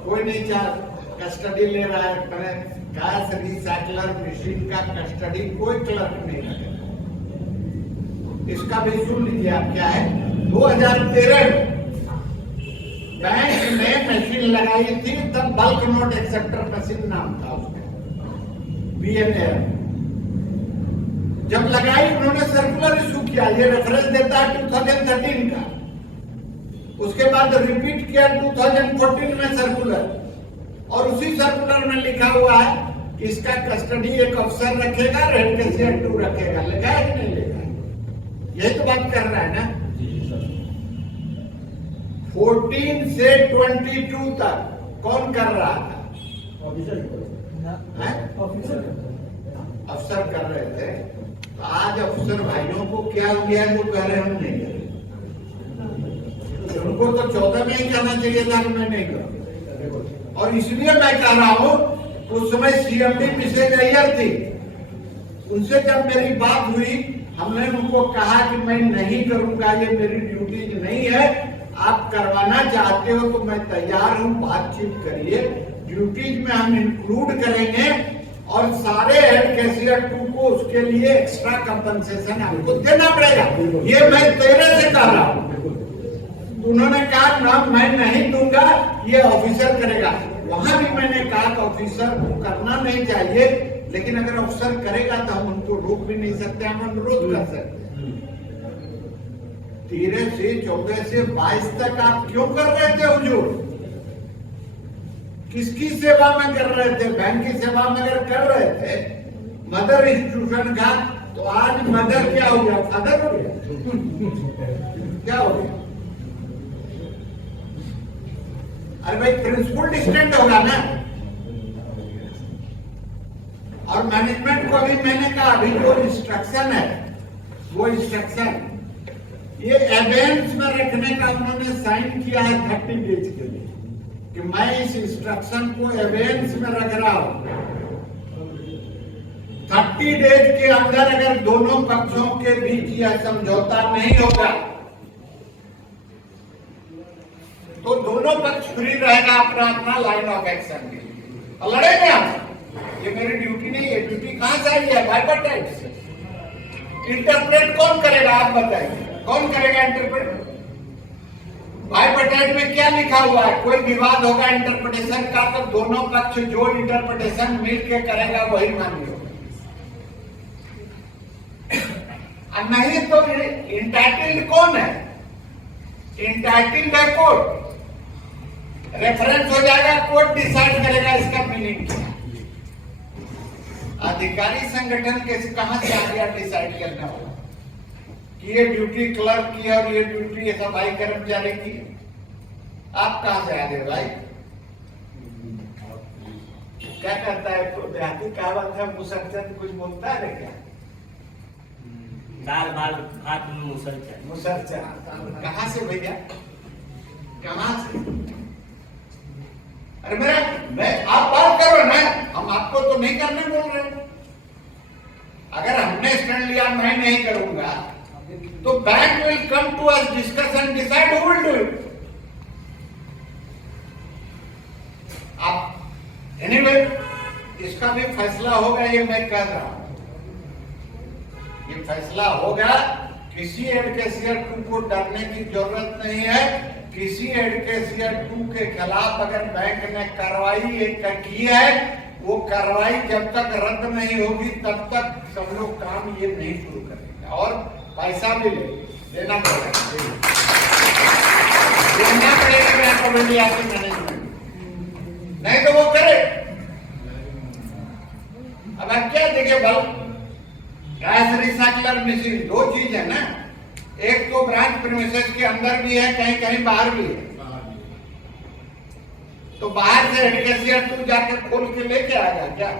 कोई नहीं चाह कस्टडी ले रहा है, गैस रिसाइकलर मशीन का कस्टडी कोई क्लर्क नहीं रखेगा। इसका भी सुन लीजिए आप क्या है। 2013 में बैंक ने मशीन लगाई थी, तब बल्क नोट एक्सेप्टर मशीन नाम था उसका, BNR। जब लगाई उन्होंने सर्कुलर इशू किया, ये रेफरेंस देता है 2013 का। उसके बाद रिपीट किया 2014 में सर्कुलर, और उसी सर्कुलर में लिखा हुआ है कि इसका कस्टडी एक अफसर रखेगा, रेड कैशियर 2 रखेगा। लिखा है कि नहीं लिखा है? यही तो बात कर रहा है ना। 14 से 22 तक कौन कर रहा था? अफसर कर रहे थे। तो आज अफसर भाइयों को क्या हो गया जो कह रहे हम नहीं करें? उनको तो 14 में ही करना चाहिए था कि मैं नहीं करूं। और इसलिए मैं कह रहा हूं, उस समय CMD मिसेज अय्यर थी, उनसे जब मेरी बात हुई, हमने उनको कहा कि मैं नहीं करूंगा, ये मेरी ड्यूटी नहीं है। आप करवाना चाहते हो तो मैं तैयार हूं, बातचीत करिए। ड्यूटीज में हम इंक्लूड करेंगे और सारे हेड कैशियर 2 को उसके लिए एक्स्ट्रा कंपनसेशन आपको देना पड़ेगा। ये मैं तेरे से कह रहा हूं। उन्होंने कहा ना मैं नहीं दूंगा, ये ऑफिसर करेगा। वहां भी मैंने कहा कि ऑफिसर को करना नहीं चाहिए, लेकिन अगर ऑफिसर करेगा तो हम उनको रोक भी नहीं सकते, हम अनुरोध कर सकते। 13 से 14 से 22 तक आप क्यों कर रहे थे हुजूर? किसकी सेवा में कर रहे थे? बैंक की सेवा में अगर कर रहे थे मदर इंस्टीट्यूशन का, तो आज मदर क्या हो गया? फादर हो गया? क्या हो गया? अरे भाई प्रिंसिपल डिस्टेंट होगा ना। और मैनेजमेंट को भी मैंने कहा, अभी जो इंस्ट्रक्शन है वो इंस्ट्रक्शन ये एवेंस में रखने का उन्होंने साइन किया है 30 डेज के लिए, कि मैं इस इंस्ट्रक्शन को एवेंस में रख रहा हूं। 30 डेज के अंदर अगर दोनों पक्षों के बीच यह समझौता नहीं होगा तो दोनों पक्ष फ्री रहेगा अपना अपना लाइन ऑफ एक्शन के लिए और लड़ेंगे हम। ये मेरी ड्यूटी नहीं है। ड्यूटी कहां से आई है? बाइपर्टाइट से। इंटरप्रेट कौन करेगा? आप बताइए, कौन करेगा इंटरप्रेट? बाइपर्टाइट में क्या लिखा हुआ है? कोई विवाद होगा इंटरप्रिटेशन का तो दोनों पक्ष जो इंटरप्रिटेशन मिलकर करेगा वही मान्य होगा, नहीं तो इंटाइटल्ड कौन है? इंटाइटल्ड है कोर्ट। रेफरेंस हो जाएगा, कोर्ट डिसाइड करेगा इसका मीनिंग क्या। अधिकारी संगठन के कहां से आ गया डिसाइड करने वाला कि ये ड्यूटी क्लर्क की और ये ड्यूटी सफाई कर्मचारी की? आप कहां से आ गए भाई? क्या करता है तो देहाती कहावत है, मुसरचंद कुछ बोलता है क्या? दाल बाल भात में मुसलचंद। मुसरचंद कहां से भैया? कहां से? अरे मैं आप बात करो ना, हम आपको तो नहीं करने बोल रहे। अगर हमने स्टैंड लिया मैं नहीं करूंगा तो bank will come to us, discuss and decide who will do it. आप एनीवे इसका भी फैसला होगा, ये मैं कह रहा हूं। ये फैसला होगा। किसी हेड कैशियर 2 को डरने की जरूरत नहीं है। किसी हेड कैशियर 2 के खिलाफ अगर बैंक ने कार्रवाई एक की है, वो कार्रवाई जब तक रद्द नहीं होगी तब तक सब लोग काम ये नहीं शुरू करेंगे और पैसा भी देना पड़ेगा। देना पड़ेगा बैंक ऑफ इंडिया की मैनेजमेंट, नहीं तो वो करे। अब आप क्या देंगे भाई? गैस रिसाइकलर मशीन 2 चीज है ना, एक तो ब्रांच प्रीमिसेस के अंदर भी है, कहीं कहीं बाहर भी है। तो बाहर से हेड कैशियर 2 जाकर खोल के लेके आएगा क्या?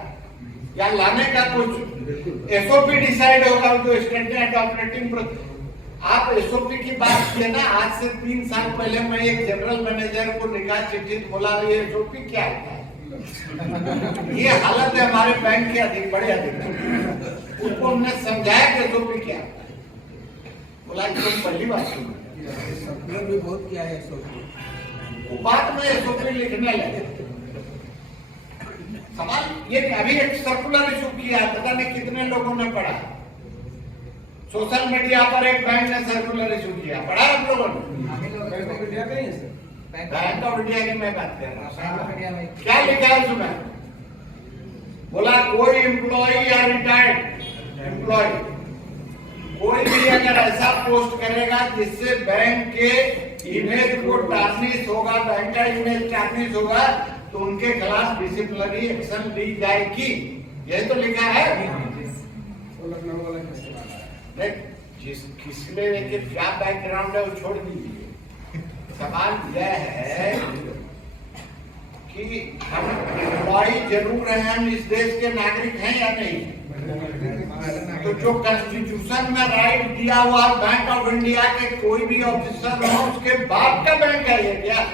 या लाने का कुछ एसओपी डिसाइड होगा जो स्टैंडर्ड ऑपरेटिंग प्रोसीजर। आप एसओपी की बात किए ना, आज से 3 साल पहले मैं एक जनरल मैनेजर को लिखा चिट्ठी, बोला ये एसओपी क्या है? ये हालत है हमारे बैंक के बड़े अधिकारी। उनको हमने समझाया कि एसओपी क्या है। बोला तुम पहली बार सुना, सर्कुलर भी बहुत किया है SOP। वो बात में SOP लिखने लगे। सवाल ये अभी एक सर्कुलर इशू किया, पता नहीं कितने लोगों ने पढ़ा। सोशल मीडिया पर एक बैंक ने सर्कुलर इशू किया, पढ़ा आप लोगों ने? बैंक ऑफ इंडिया का ही है सर। बैंक ऑफ इंडिया की मैं बात कर रहा हूँ। बैंक क्या लिखा है उसमें? बोला कोई एम्प्लॉय या रिटायर्ड एम्प्लॉय कोई भी अगर ऐसा पोस्ट करेगा जिससे बैंक के इमेज को टार्निश होगा, बैंक का इमेज टार्निश होगा, तो उनके खिलाफ डिसिप्लिनरी एक्शन ली जाएगी। यही तो लिखा है। लखनऊ वाला किसने लेके क्या बैकग्राउंड है वो छोड़ दीजिए। सवाल यह है कि हम एम्प्लॉय जरूर हैं, हम इस देश के नागरिक हैं या नहीं? तो जो कॉन्स्टिट्यूशन में राइट दिया हुआ बैंक ऑफ इंडिया के कोई भी ऑफिसर हो, उसके बाप का बैंक है ये क्या?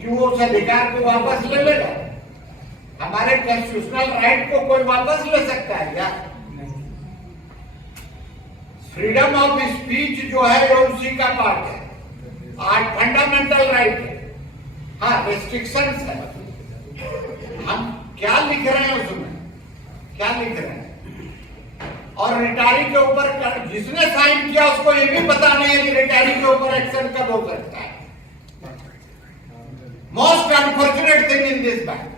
कि वो उस अधिकार को वापस ले लेगा? हमारे कॉन्स्टिट्यूशनल राइट को कोई वापस ले सकता है क्या? फ्रीडम ऑफ स्पीच जो है वो उसी का पार्ट है, आज फंडामेंटल राइट है। हाँ, रेस्ट्रिक्शंस है। हम क्या लिख रहे हैं उसमें, क्या लिख रहे हैं? और रिटायरी के ऊपर जिसने साइन किया उसको ये भी पता नहीं है कि रिटायरी के ऊपर एक्शन कब हो सकता है। Most unfortunate thing in this bank,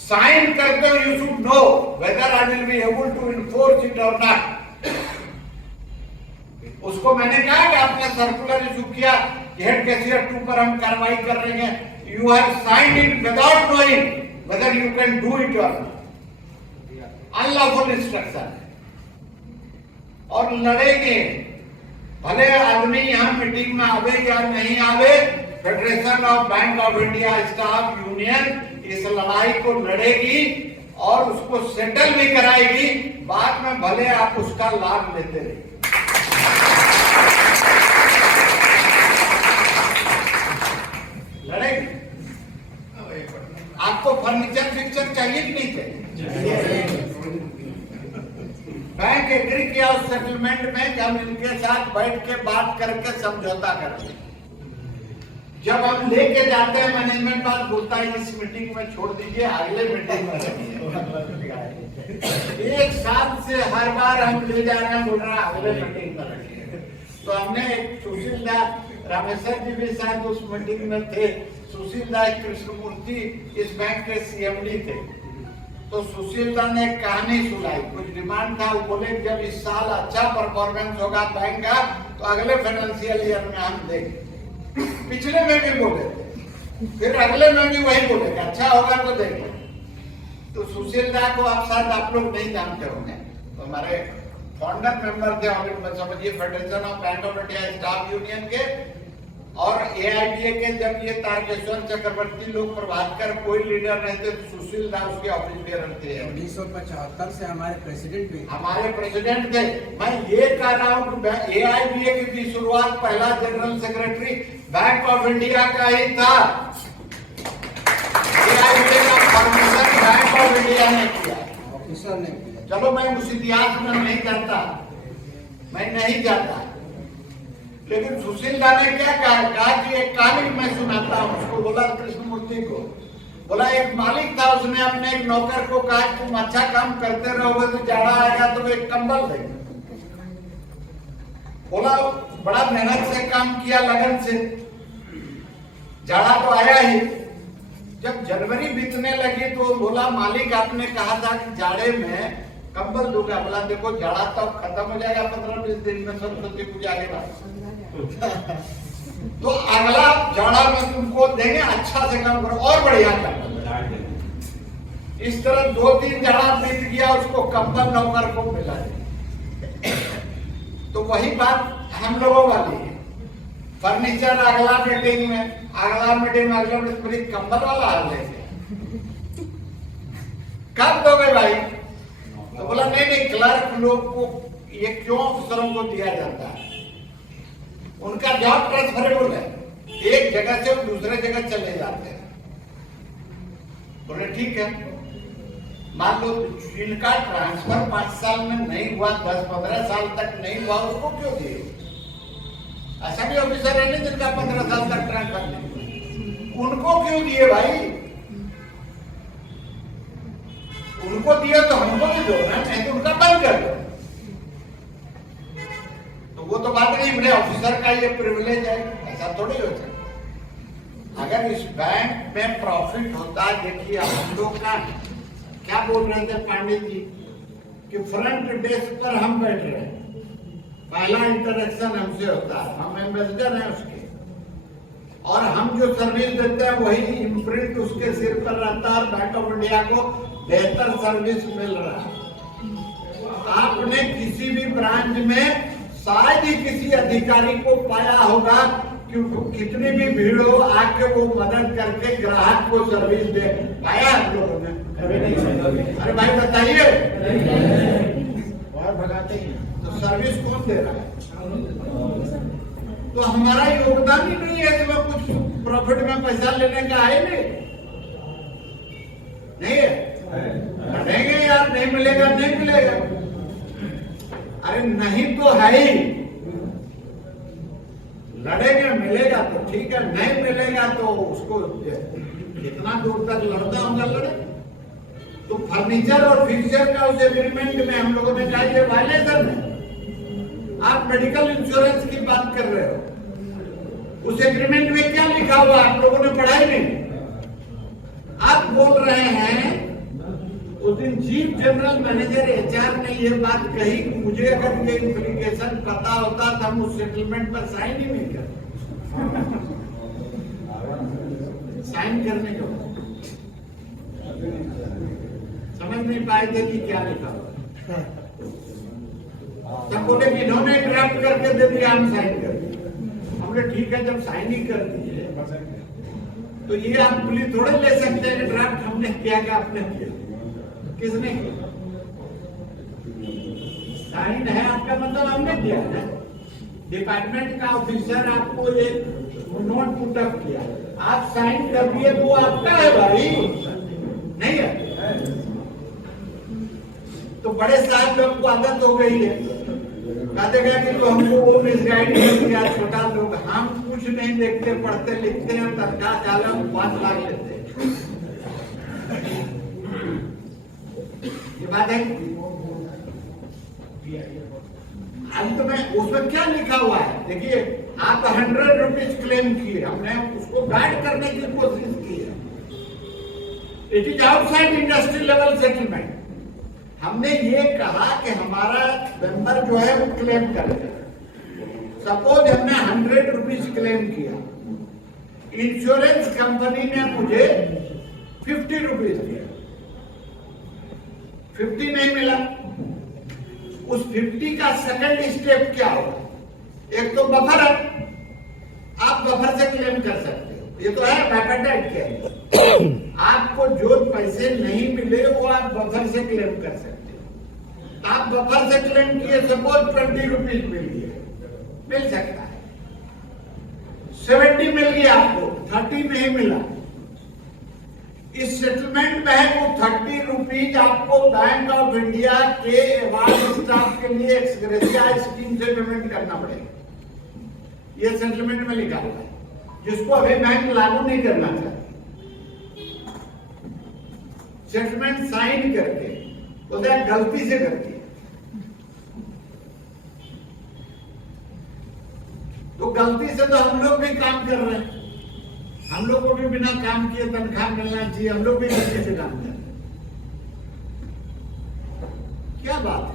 sign करते हो you should know whether I will be able to enforce it और नॉट। उसको मैंने कहा कि आपने सर्कुलर इशू किया, हेड कैशियर 2 पर हम कार्रवाई कर रहे हैं, you have signed it without knowing whether you can do it और नॉट, अनलॉफुल इंस्ट्रक्शन। और लड़ेंगे, भले आदमी यहाँ मीटिंग में आवे या नहीं आवे, federation of bank of India staff union इस लड़ाई को लड़ेगी और उसको सेटल भी कराएगी। बाद में भले आप उसका लाभ लेते रहिए। लड़ेगी। आपको फर्नीचर फिक्चर चाहिए कि नहीं चाहिए? बैंक एग्री किया उस सेटलमेंट में कि हम इनके साथ बैठ के बात करके समझौता करेंगे। जब हम लेके जाते हैं मैनेजमेंट बात बोलता है इस मीटिंग में छोड़ दीजिए, अगले मीटिंग में रखिए। एक साथ से हर बार हम ले जा रहे हैं, बोल रहे हैं अगले मीटिंग में रखिए। तो हमने एक सुशील दास रामेश्वर जी भी शायद उस मीटिंग में थे। सुशील दास कृष्णमूर्ति इस बैंक के CMD थे। तो सुशील दास ने एक कहानी सुनाई, कुछ डिमांड था, वो बोले जब इस साल अच्छा परफॉर्मेंस होगा बैंक का तो अगले फाइनेंशियल ईयर में हम देंगे। पिछले में भी बोले थे, फिर अगले में भी वही बोले अच्छा होगा तो देंगे। तो सुशील दास को आप शायद आप लोग नहीं जानते होंगे, तो हमारे फाउंडर मेंबर थे, समझिए federation of bank of India staff union के और AIBA के। जब ये तारकेश्वर चक्रवर्ती लोग प्रभातकर कोई लीडर नहीं थे, तो सुशील दास उसके ऑफिस बेरर थे। 1975 से हमारे प्रेसिडेंट भी थे। मैं ये कह रहा हूँ कि AIBA की शुरुआत पहला general secretary bank of India का ही था। AIBA का फॉर्मेशन बैंक ऑफ इंडिया ने किया, ऑफिसर ने किया। चलो मैं उस इतिहास में नहीं जानता, मैं नहीं जानता, लेकिन सुशील दास ने क्या कहा कि एक कहानी मैं सुनाता हूँ। उसको बोला कृष्णमूर्ति को, बोला एक मालिक था, उसने अपने एक नौकर को कहा तुम अच्छा काम करते रहोगे तो जाड़ा आएगा तो एक कंबल देगा। बोला बड़ा मेहनत से काम किया, लगन से, जाड़ा तो आया ही। जब जनवरी बीतने लगी तो बोला मालिक आपने कहा था कि जाड़े में कंबल दूंगा। बोला देखो जाड़ा तो खत्म हो जाएगा 15-20 दिन में, सरस्वती पूजा के बाद तो अगला जाड़ा में तुमको देंगे, अच्छा से काम करो और बढ़िया काम। इस तरह 2-3 जाड़ा बीत गया, उसको कंबल नौकर को मिला। तो वही बात हम लोगों वाली है। फर्नीचर अगला मीटिंग में पूरी कंबल वाला हाल लेंगे, कब दोगे भाई? तो बोला नहीं क्लर्क लोग को ये क्यों अफसरों को दिया जाता है, उनका जॉब ट्रांसफरेबल है, एक जगह से दूसरे जगह चले जाते हैं। बोले ठीक है। मान लो जिनका ट्रांसफर 5 साल में नहीं हुआ, 10-15 साल तक नहीं हुआ, उसको क्यों दिए? ऐसा भी ऑफिसर है नहीं जिनका 15 साल तक ट्रांसफर नहीं हुआ, उनको क्यों दिए भाई? उनको दिया तो हमको भी दो ना, नहीं तो उनका बंद कर दो। तो वो तो बात नहीं, मेरे ऑफिसर का ये प्रिविलेज है, ऐसा थोड़ी हो सकता। अगर इस बैंक में प्रॉफिट होता, देखिए हम लोग का क्या बोल रहे थे पांडे जी कि फ्रंट डेस्क पर हम बैठ रहे हैं, पहला इंटरेक्शन हमसे होता है, हम एम्बेसडर हैं उसके, और हम जो सर्विस देते हैं वही इम्प्रिंट उसके सिर पर रहता है, और बैंक ऑफ इंडिया को बेहतर सर्विस मिल रहा है। आपने किसी भी ब्रांच में शायद ही किसी अधिकारी को पाया होगा कि कितनी भी भीड़ हो आके वो मदद करके ग्राहक को सर्विस दे, पाया आप लोगों ने? अरे भाई बताइए, बाहर भगाते ही तो सर्विस कौन दे रहा है? तो हमारा योगदान ही नहीं है, इसमें कुछ प्रॉफिट में पैसा लेने का है नहीं है? लड़ेंगे यार, नहीं मिलेगा नहीं मिलेगा, अरे नहीं तो है ही, लड़ेंगे मिलेगा तो ठीक है, नहीं मिलेगा तो उसको कितना दूर तक लड़ता होगा लड़े। तो फर्नीचर और फिक्सचर का उस एग्रीमेंट में हम लोगों ने कहा ये वायलेशन है। आप मेडिकल इंश्योरेंस की बात कर रहे हो, उस एग्रीमेंट में क्या लिखा हुआ आप लोगों ने पढ़ा ही नहीं। आप बोल रहे हैं, उस दिन चीफ जनरल मैनेजर एचआर ने ये बात कही कि मुझे अगर ये इम्प्लीकेशन पता होता तो हम उस सेटलमेंट पर साइन ही नहीं करते। साइन करने के बाद समझ नहीं पाए थे कि क्या लिखा हुआ। तब बोले कि इन्होंने ड्राफ्ट करके दे दिया, हम साइन कर दिए। हमने ठीक है, जब साइन ही कर दिए तो ये आप पुलिस थोड़े ले सकते हैं कि ड्राफ्ट हमने किया कि आपने किया। किसने किया? साइन है आपका मतलब हमने किया है। डिपार्टमेंट का ऑफिसर आपको एक नोट पुट अप किया, आप साइन कर दिए तो वो आपका है भाई, नहीं है? तो बड़े साहब लोग को आदत हो गई है, कहते कि तो हमको वो मिसगाइड कर दिया। छोटा लोग हम कुछ नहीं देखते, पढ़ते लिखते हैं, तनख्वाह चाला 5 लाख लेते हैं। ये बात है। अंत में उसमें क्या लिखा हुआ है देखिए, आप 100 रुपीज क्लेम किए, हमने उसको गाइड करने की कोशिश की है। It is outside industry level settlement. हमने ये कहा कि हमारा मेंबर जो है वो क्लेम करेगा। सपोज हमने 100 रुपीज क्लेम किया, इंश्योरेंस कंपनी ने मुझे 50 रुपीज दिया, 50 नहीं मिला। उस 50 का सेकंड स्टेप क्या होगा? एक तो बफर है, आप बफर से क्लेम कर सकते हो, ये तो है बैकडाइट के अंदर। आपको जो पैसे नहीं मिले वो आप बफर से क्लेम कर सकते हो। आप बफर से क्लेम किए, सपोज 20 रुपीज मिल गए, मिल सकता है। 70 मिल गया आपको, 30 नहीं मिला। इस सेटलमेंट में है वो 30 रुपीज आपको बैंक ऑफ इंडिया के अवार्ड स्टाफ के लिए एक्सग्रेशिया स्कीम से पेमेंट करना पड़ेगा। ये सेटलमेंट में लिखा हुआ है, जिसको अभी बैंक लागू नहीं करना चाहता। सेटलमेंट साइन करके बोलते हैं गलती से करती है, तो गलती से तो हम लोग भी काम कर रहे हैं। हम लोग को भी बिना काम किए तनख्वाह मिलना चाहिए, हम लोग भी गलती से काम कर रहे हैं। क्या बात है?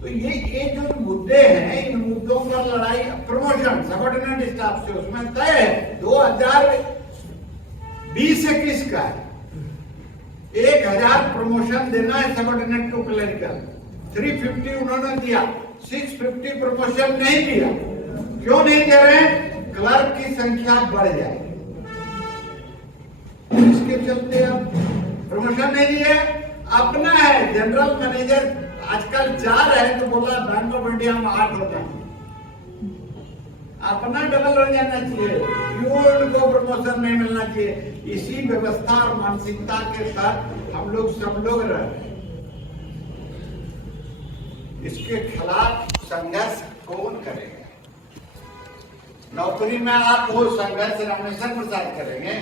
तो ये जो मुद्दे हैं, इन मुद्दों पर लड़ाई, प्रमोशन सबऑर्डिनेट स्टाफ से उसमें तय है 2020-21 का है, 1000 प्रमोशन देना है सबऑर्डिनेट टू क्लरिकल। 350 उन्होंने दिया, 650 प्रमोशन नहीं दिया। क्यों नहीं दे रहे हैं? क्लर्क की संख्या बढ़ जाए, इसके चलते अब प्रमोशन नहीं दिए। अपना है जनरल मैनेजर आजकल 4 है, तो बोला बैंक ऑफ इंडिया में 8 होता है। अपना डबल हो जाना चाहिए, क्यों उनको प्रमोशन नहीं मिलना चाहिए? इसी व्यवस्था और मानसिकता के साथ हम लोग सब लोग रह रहे हैं। इसके खिलाफ संघर्ष कौन करेगा? नौकरी में आप वो संघर्ष रामेश्वर प्रसाद करेंगे?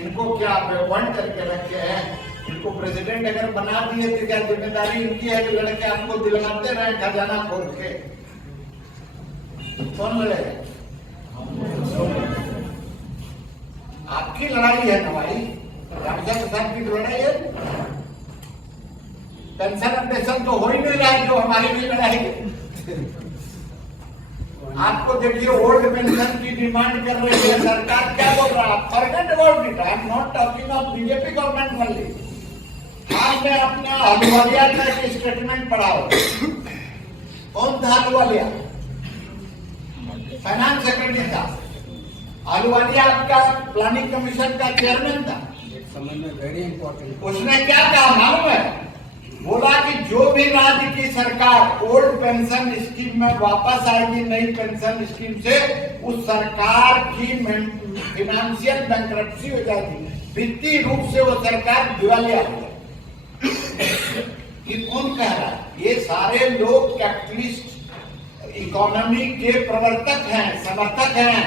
इनको क्या वन करके रखे हैं? इनको प्रेसिडेंट अगर बना दिए तो क्या जिम्मेदारी इनकी है कि लड़के आपको दिलवाते रहे खजाना खोल के? कौन लड़ेगा? आपकी लड़ाई है ना भाई, रामेश्वर प्रसाद की लड़ाई है। पेंशन अपडेशन तो हो ही नहीं रहा है जो हमारी भी लड़ाई है। आपको देखिए ओल्ड पेंशन की डिमांड कर रही है सरकार, क्या बोल रहा है? Forget about it, I am not talking of BJP government only. आपने अपना अहलुवालिया का एक स्टेटमेंट पढ़ा हो, कौन था अहलुवालिया? फाइनेंस सेक्रेटरी था। अहलुवालिया आपका प्लानिंग कमीशन का चेयरमैन था। एक समय में वेरी इंपॉर्टेंट। उसने क्या कहा मालूम है? बोला कि जो भी राज्य की सरकार ओल्ड पेंशन स्कीम में वापस आएगी नई पेंशन स्कीम से, उस सरकार की फिनेंशियल बैंक्रप्सी हो जाएगी, वित्तीय रूप से वो सरकार दिवालिया हो जाएगी। ये कौन कह रहा है? ये सारे लोग कैपिटलिस्ट इकोनॉमी के प्रवर्तक हैं, समर्थक हैं।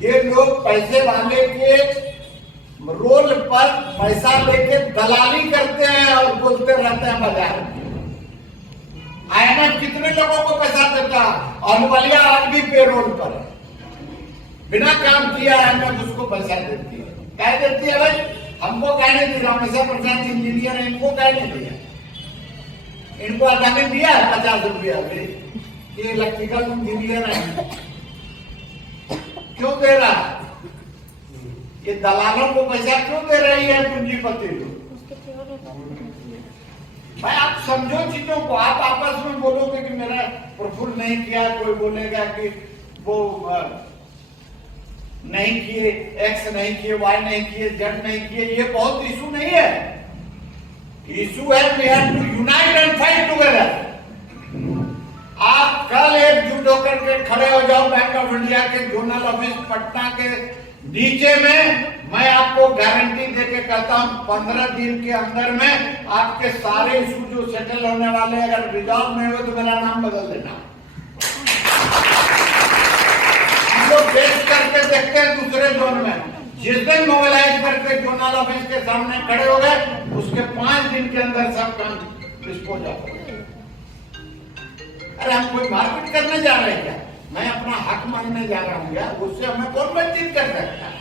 ये लोग पैसे वाले के रोल पर पैसा लेके दलाली करते हैं और बोलते रहते हैं बाजार में। IMF कितने लोगों को पैसा देता है? अहलुवालिया आज भी पेरोल पर है, बिना काम किया IMF उसको पैसा देती है। क्या देती है भाई? हमको कहने दी, रामेश्वर प्रसाद इंजीनियर है, इनको कहने दिया, इनको अदाने दिया है 50 रुपया भी, ये इलेक्ट्रिकल इंजीनियर है। क्यों दे रहा है? ये दलालों को पैसा क्यों दे रही है पूंजीपति लोग? उसके केवल भाई आप समझो चीजों को। आप आपस में बोलोगे कि मेरा प्रफुल्ल नहीं किया, कोई बोलेगा कि वो नहीं किए, एक्स नहीं किए, वाई नहीं किए, जेड नहीं किए। ये बहुत इशू नहीं है। इशू है we have to unite and fight together. आप कल एकजुट होकर के खड़े हो जाओ बैंक ऑफ इंडिया के जोनल ऑफिस पटना के नीचे में। मैं आपको गारंटी देके कहता हूं 15 दिन के अंदर में आपके सारे इशू जो सेटल होने वाले, अगर रिजॉल्व नहीं हुए तो मेरा नाम बदल देना। हम लोग बेच करके देखते हैं दूसरे जोन में। जिस दिन मोबिलाइज करके जोनल ऑफिस के सामने खड़े हो गए, उसके 5 दिन के अंदर सब काम डिस्पोज हो गया। अरे हम कोई मारपीट करने जा रहे हैं क्या? मैं अपना हक मांगने जा रहा हूँ यार, उससे हमें कौन बातचीत कर सकता है?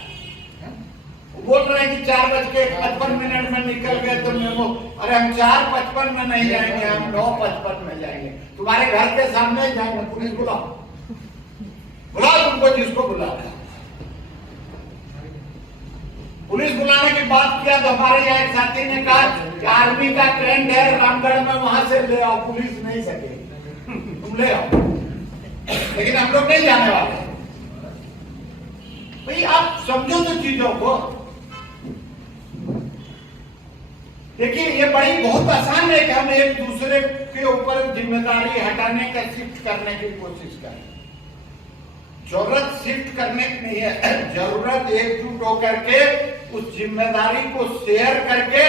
बोल रहे हैं कि 4:55 में निकल गए तो मेमो। अरे हम 4:55 में नहीं जाएंगे, हम 9:55 में जाएंगे। तुम्हारे घर के सामने ही जाएंगे। पुलिस बुलाओ, बुलाओ तुमको जिसको बुलाना है। पुलिस बुलाने की बात किया तो हमारे यहाँ एक साथी ने कहा कि आर्मी का ट्रेंड है रामगढ़ में, वहां से ले आओ। पुलिस नहीं सके, तुम ले आओ, लेकिन हम लोग नहीं जाने वाले। भाई आप समझो तो चीजों को। देखिए ये बड़ी बहुत आसान है कि हम एक दूसरे के ऊपर जिम्मेदारी हटाने का, शिफ्ट करने की कोशिश करें। जरूरत शिफ्ट करने की नहीं है, जरूरत एकजुट होकर के उस जिम्मेदारी को शेयर करके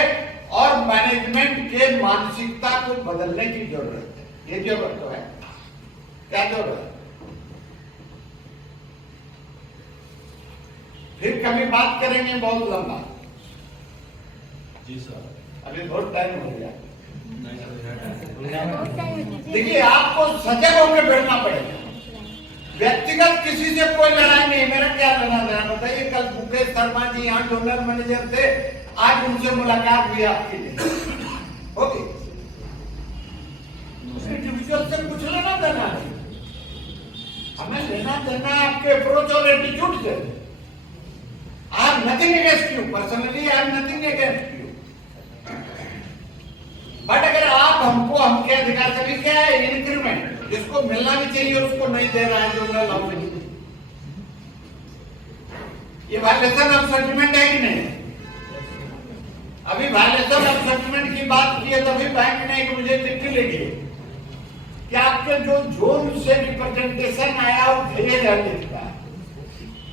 और मैनेजमेंट के मानसिकता को बदलने की जरूरत है। ये जरूरत तो है। क्या जरूरत है? फिर कभी बात करेंगे बहुत लंबा। जी सर, अभी बहुत टाइम हो गया। बहुत देखिए आपको सजग होकर बैठना पड़ेगा। व्यक्तिगत किसी से कोई लड़ाई नहीं। मेरा क्या लेना देना बताइए? कल मुकेश शर्मा जी यहाँ जोनल मैनेजर थे, आज उनसे मुलाकात हुई आपकी होगी। इंडिविजुअल से कुछ लेना देना नहीं, हमें लेना देना आपके अप्रोच और एटीट्यूड से। I am nothing against you personally, I am nothing against you, but अगर आप हमको हमके अधिकार से भी क्या है इंक्रीमेंट जिसको मिलना भी चाहिए उसको नहीं दे रहा है जनरल ऑफिस, ये वायलेशन ऑफ सेटलमेंट है कि नहीं? अभी वायलेशन ऑफ सेटलमेंट की बात की है तभी बैंक ने मुझे चिट्ठी लिखी कि आपके जो जोन से रिप्रेजेंटेशन आया वो भेज है लिखता है,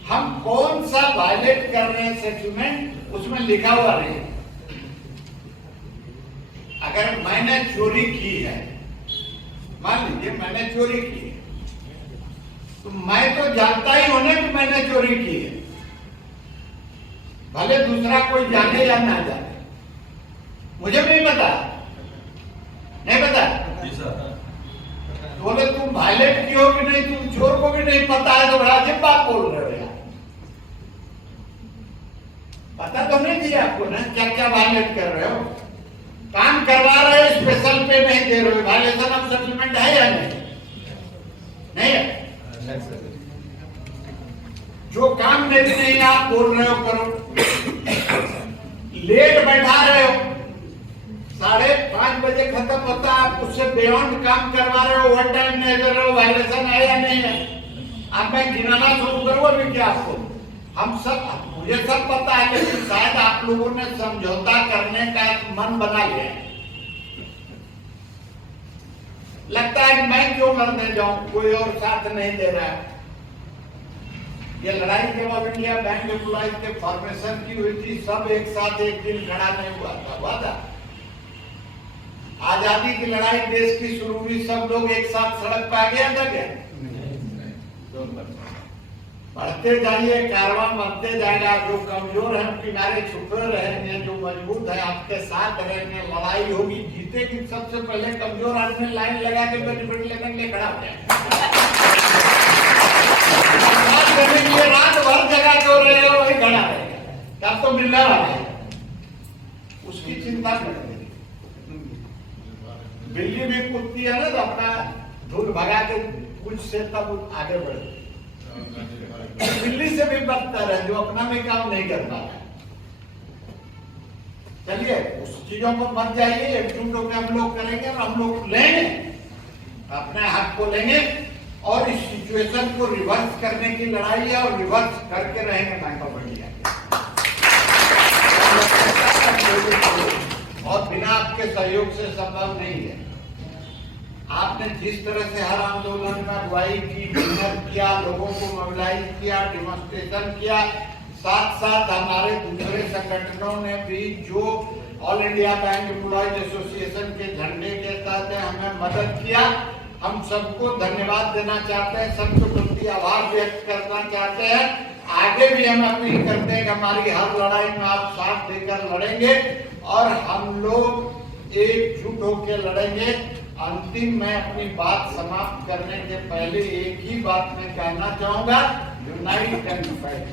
हम कौन सा वायलेट कर रहे हैं सेटलमेंट उसमें लिखा हुआ नहीं। अगर मैंने चोरी की है, मान लीजिए मैंने चोरी की है, तो मैं तो जानता ही हूं ना कि मैंने चोरी की है, भले दूसरा कोई जाने या ना जाने, मुझे भी नहीं पता, नहीं पता। जी सर। बोले तुम वायलेट की हो कि नहीं, तुम चोर को भी नहीं पता है, तो बड़ा अजीब बात बोल रहे हो यार। पता तो नहीं थी आपको ना क्या क्या वायलेट कर रहे हो, काम करवा रहे हो, स्पेशल पे नहीं दे रहे हो, वायलेशन ऑफ सेटलमेंट है या नहीं? नहीं है। जो काम नहीं आप बोल रहे हो करो, लेट बैठा रहे हो, 5:30 बजे खत्म होता है, आप उससे बियॉन्ड काम करवा रहे हो, ओवर टाइम नहीं दे रहे हो, वायलेशन है या नहीं है? अब मैं गिनाना शुरू करूँ अभी क्या आपको? हम सब, मुझे सब पता है, लेकिन शायद आप लोगों ने समझौता करने का मन बना लिया है। लगता है कि मैं क्यों लड़ने जाऊं, कोई और साथ नहीं दे रहा है। ये लड़ाई जब ऑल इंडिया बैंक एम्प्लॉइज के फॉर्मेशन की हुई थी, सब एक साथ एक दिन खड़ा नहीं हुआ था। आजादी की लड़ाई देश की शुरू हुई, सब लोग एक साथ सड़क पे आ गया था क्या? बढ़ते जाइए, कारवां बढ़ते जाएगा। जो कमजोर है किनारे छुपे रहेंगे, जो मजबूत है आपके साथ रहेंगे। लड़ाई होगी, जीतेगी सबसे पहले कमजोर आदमी लाइन लगा के बेनिफिट लेने के लिए खड़ा हो जाए। रात भर जगह जो रहे हो वही खड़ा रहेगा, तब तो मिलने वाला है, उसकी चिंता करेंगे। बिल्ली भी कुत्ती है ना, तो अपना धूल भगा के कुछ से तब आगे बढ़े। बिल्ली से भी बदतर है जो अपना में काम नहीं कर पाता। चलिए उस चीजों को मत जाइए, एकजुट होकर हम लोग करेंगे और हम लोग लेंगे, अपने हक को लेंगे और इस सिचुएशन को रिवर्स करने की लड़ाई है और रिवर्स करके रहेंगे बैंक ऑफ इंडिया। और बिना आपके सहयोग से संभव नहीं है। आपने जिस तरह से हर आंदोलन में अगुवाई की, मेहनत किया, लोगों को मोबिलाइज किया, डिमॉन्स्ट्रेशन किया, साथ साथ हमारे दूसरे संगठनों ने भी जो all India bank employees association के झंडे के तहत हमें मदद किया, हम सबको धन्यवाद देना चाहते हैं, सबके प्रति आभार व्यक्त करना चाहते हैं। आगे भी हम अपील करते हैं कि हमारी हर लड़ाई में आप साथ देकर लड़ेंगे और हम लोग एकजुट होकर लड़ेंगे। अंतिम मैं अपनी बात समाप्त करने के पहले एक ही बात मैं कहना चाहूंगा, यूनाइट एंड फाइट।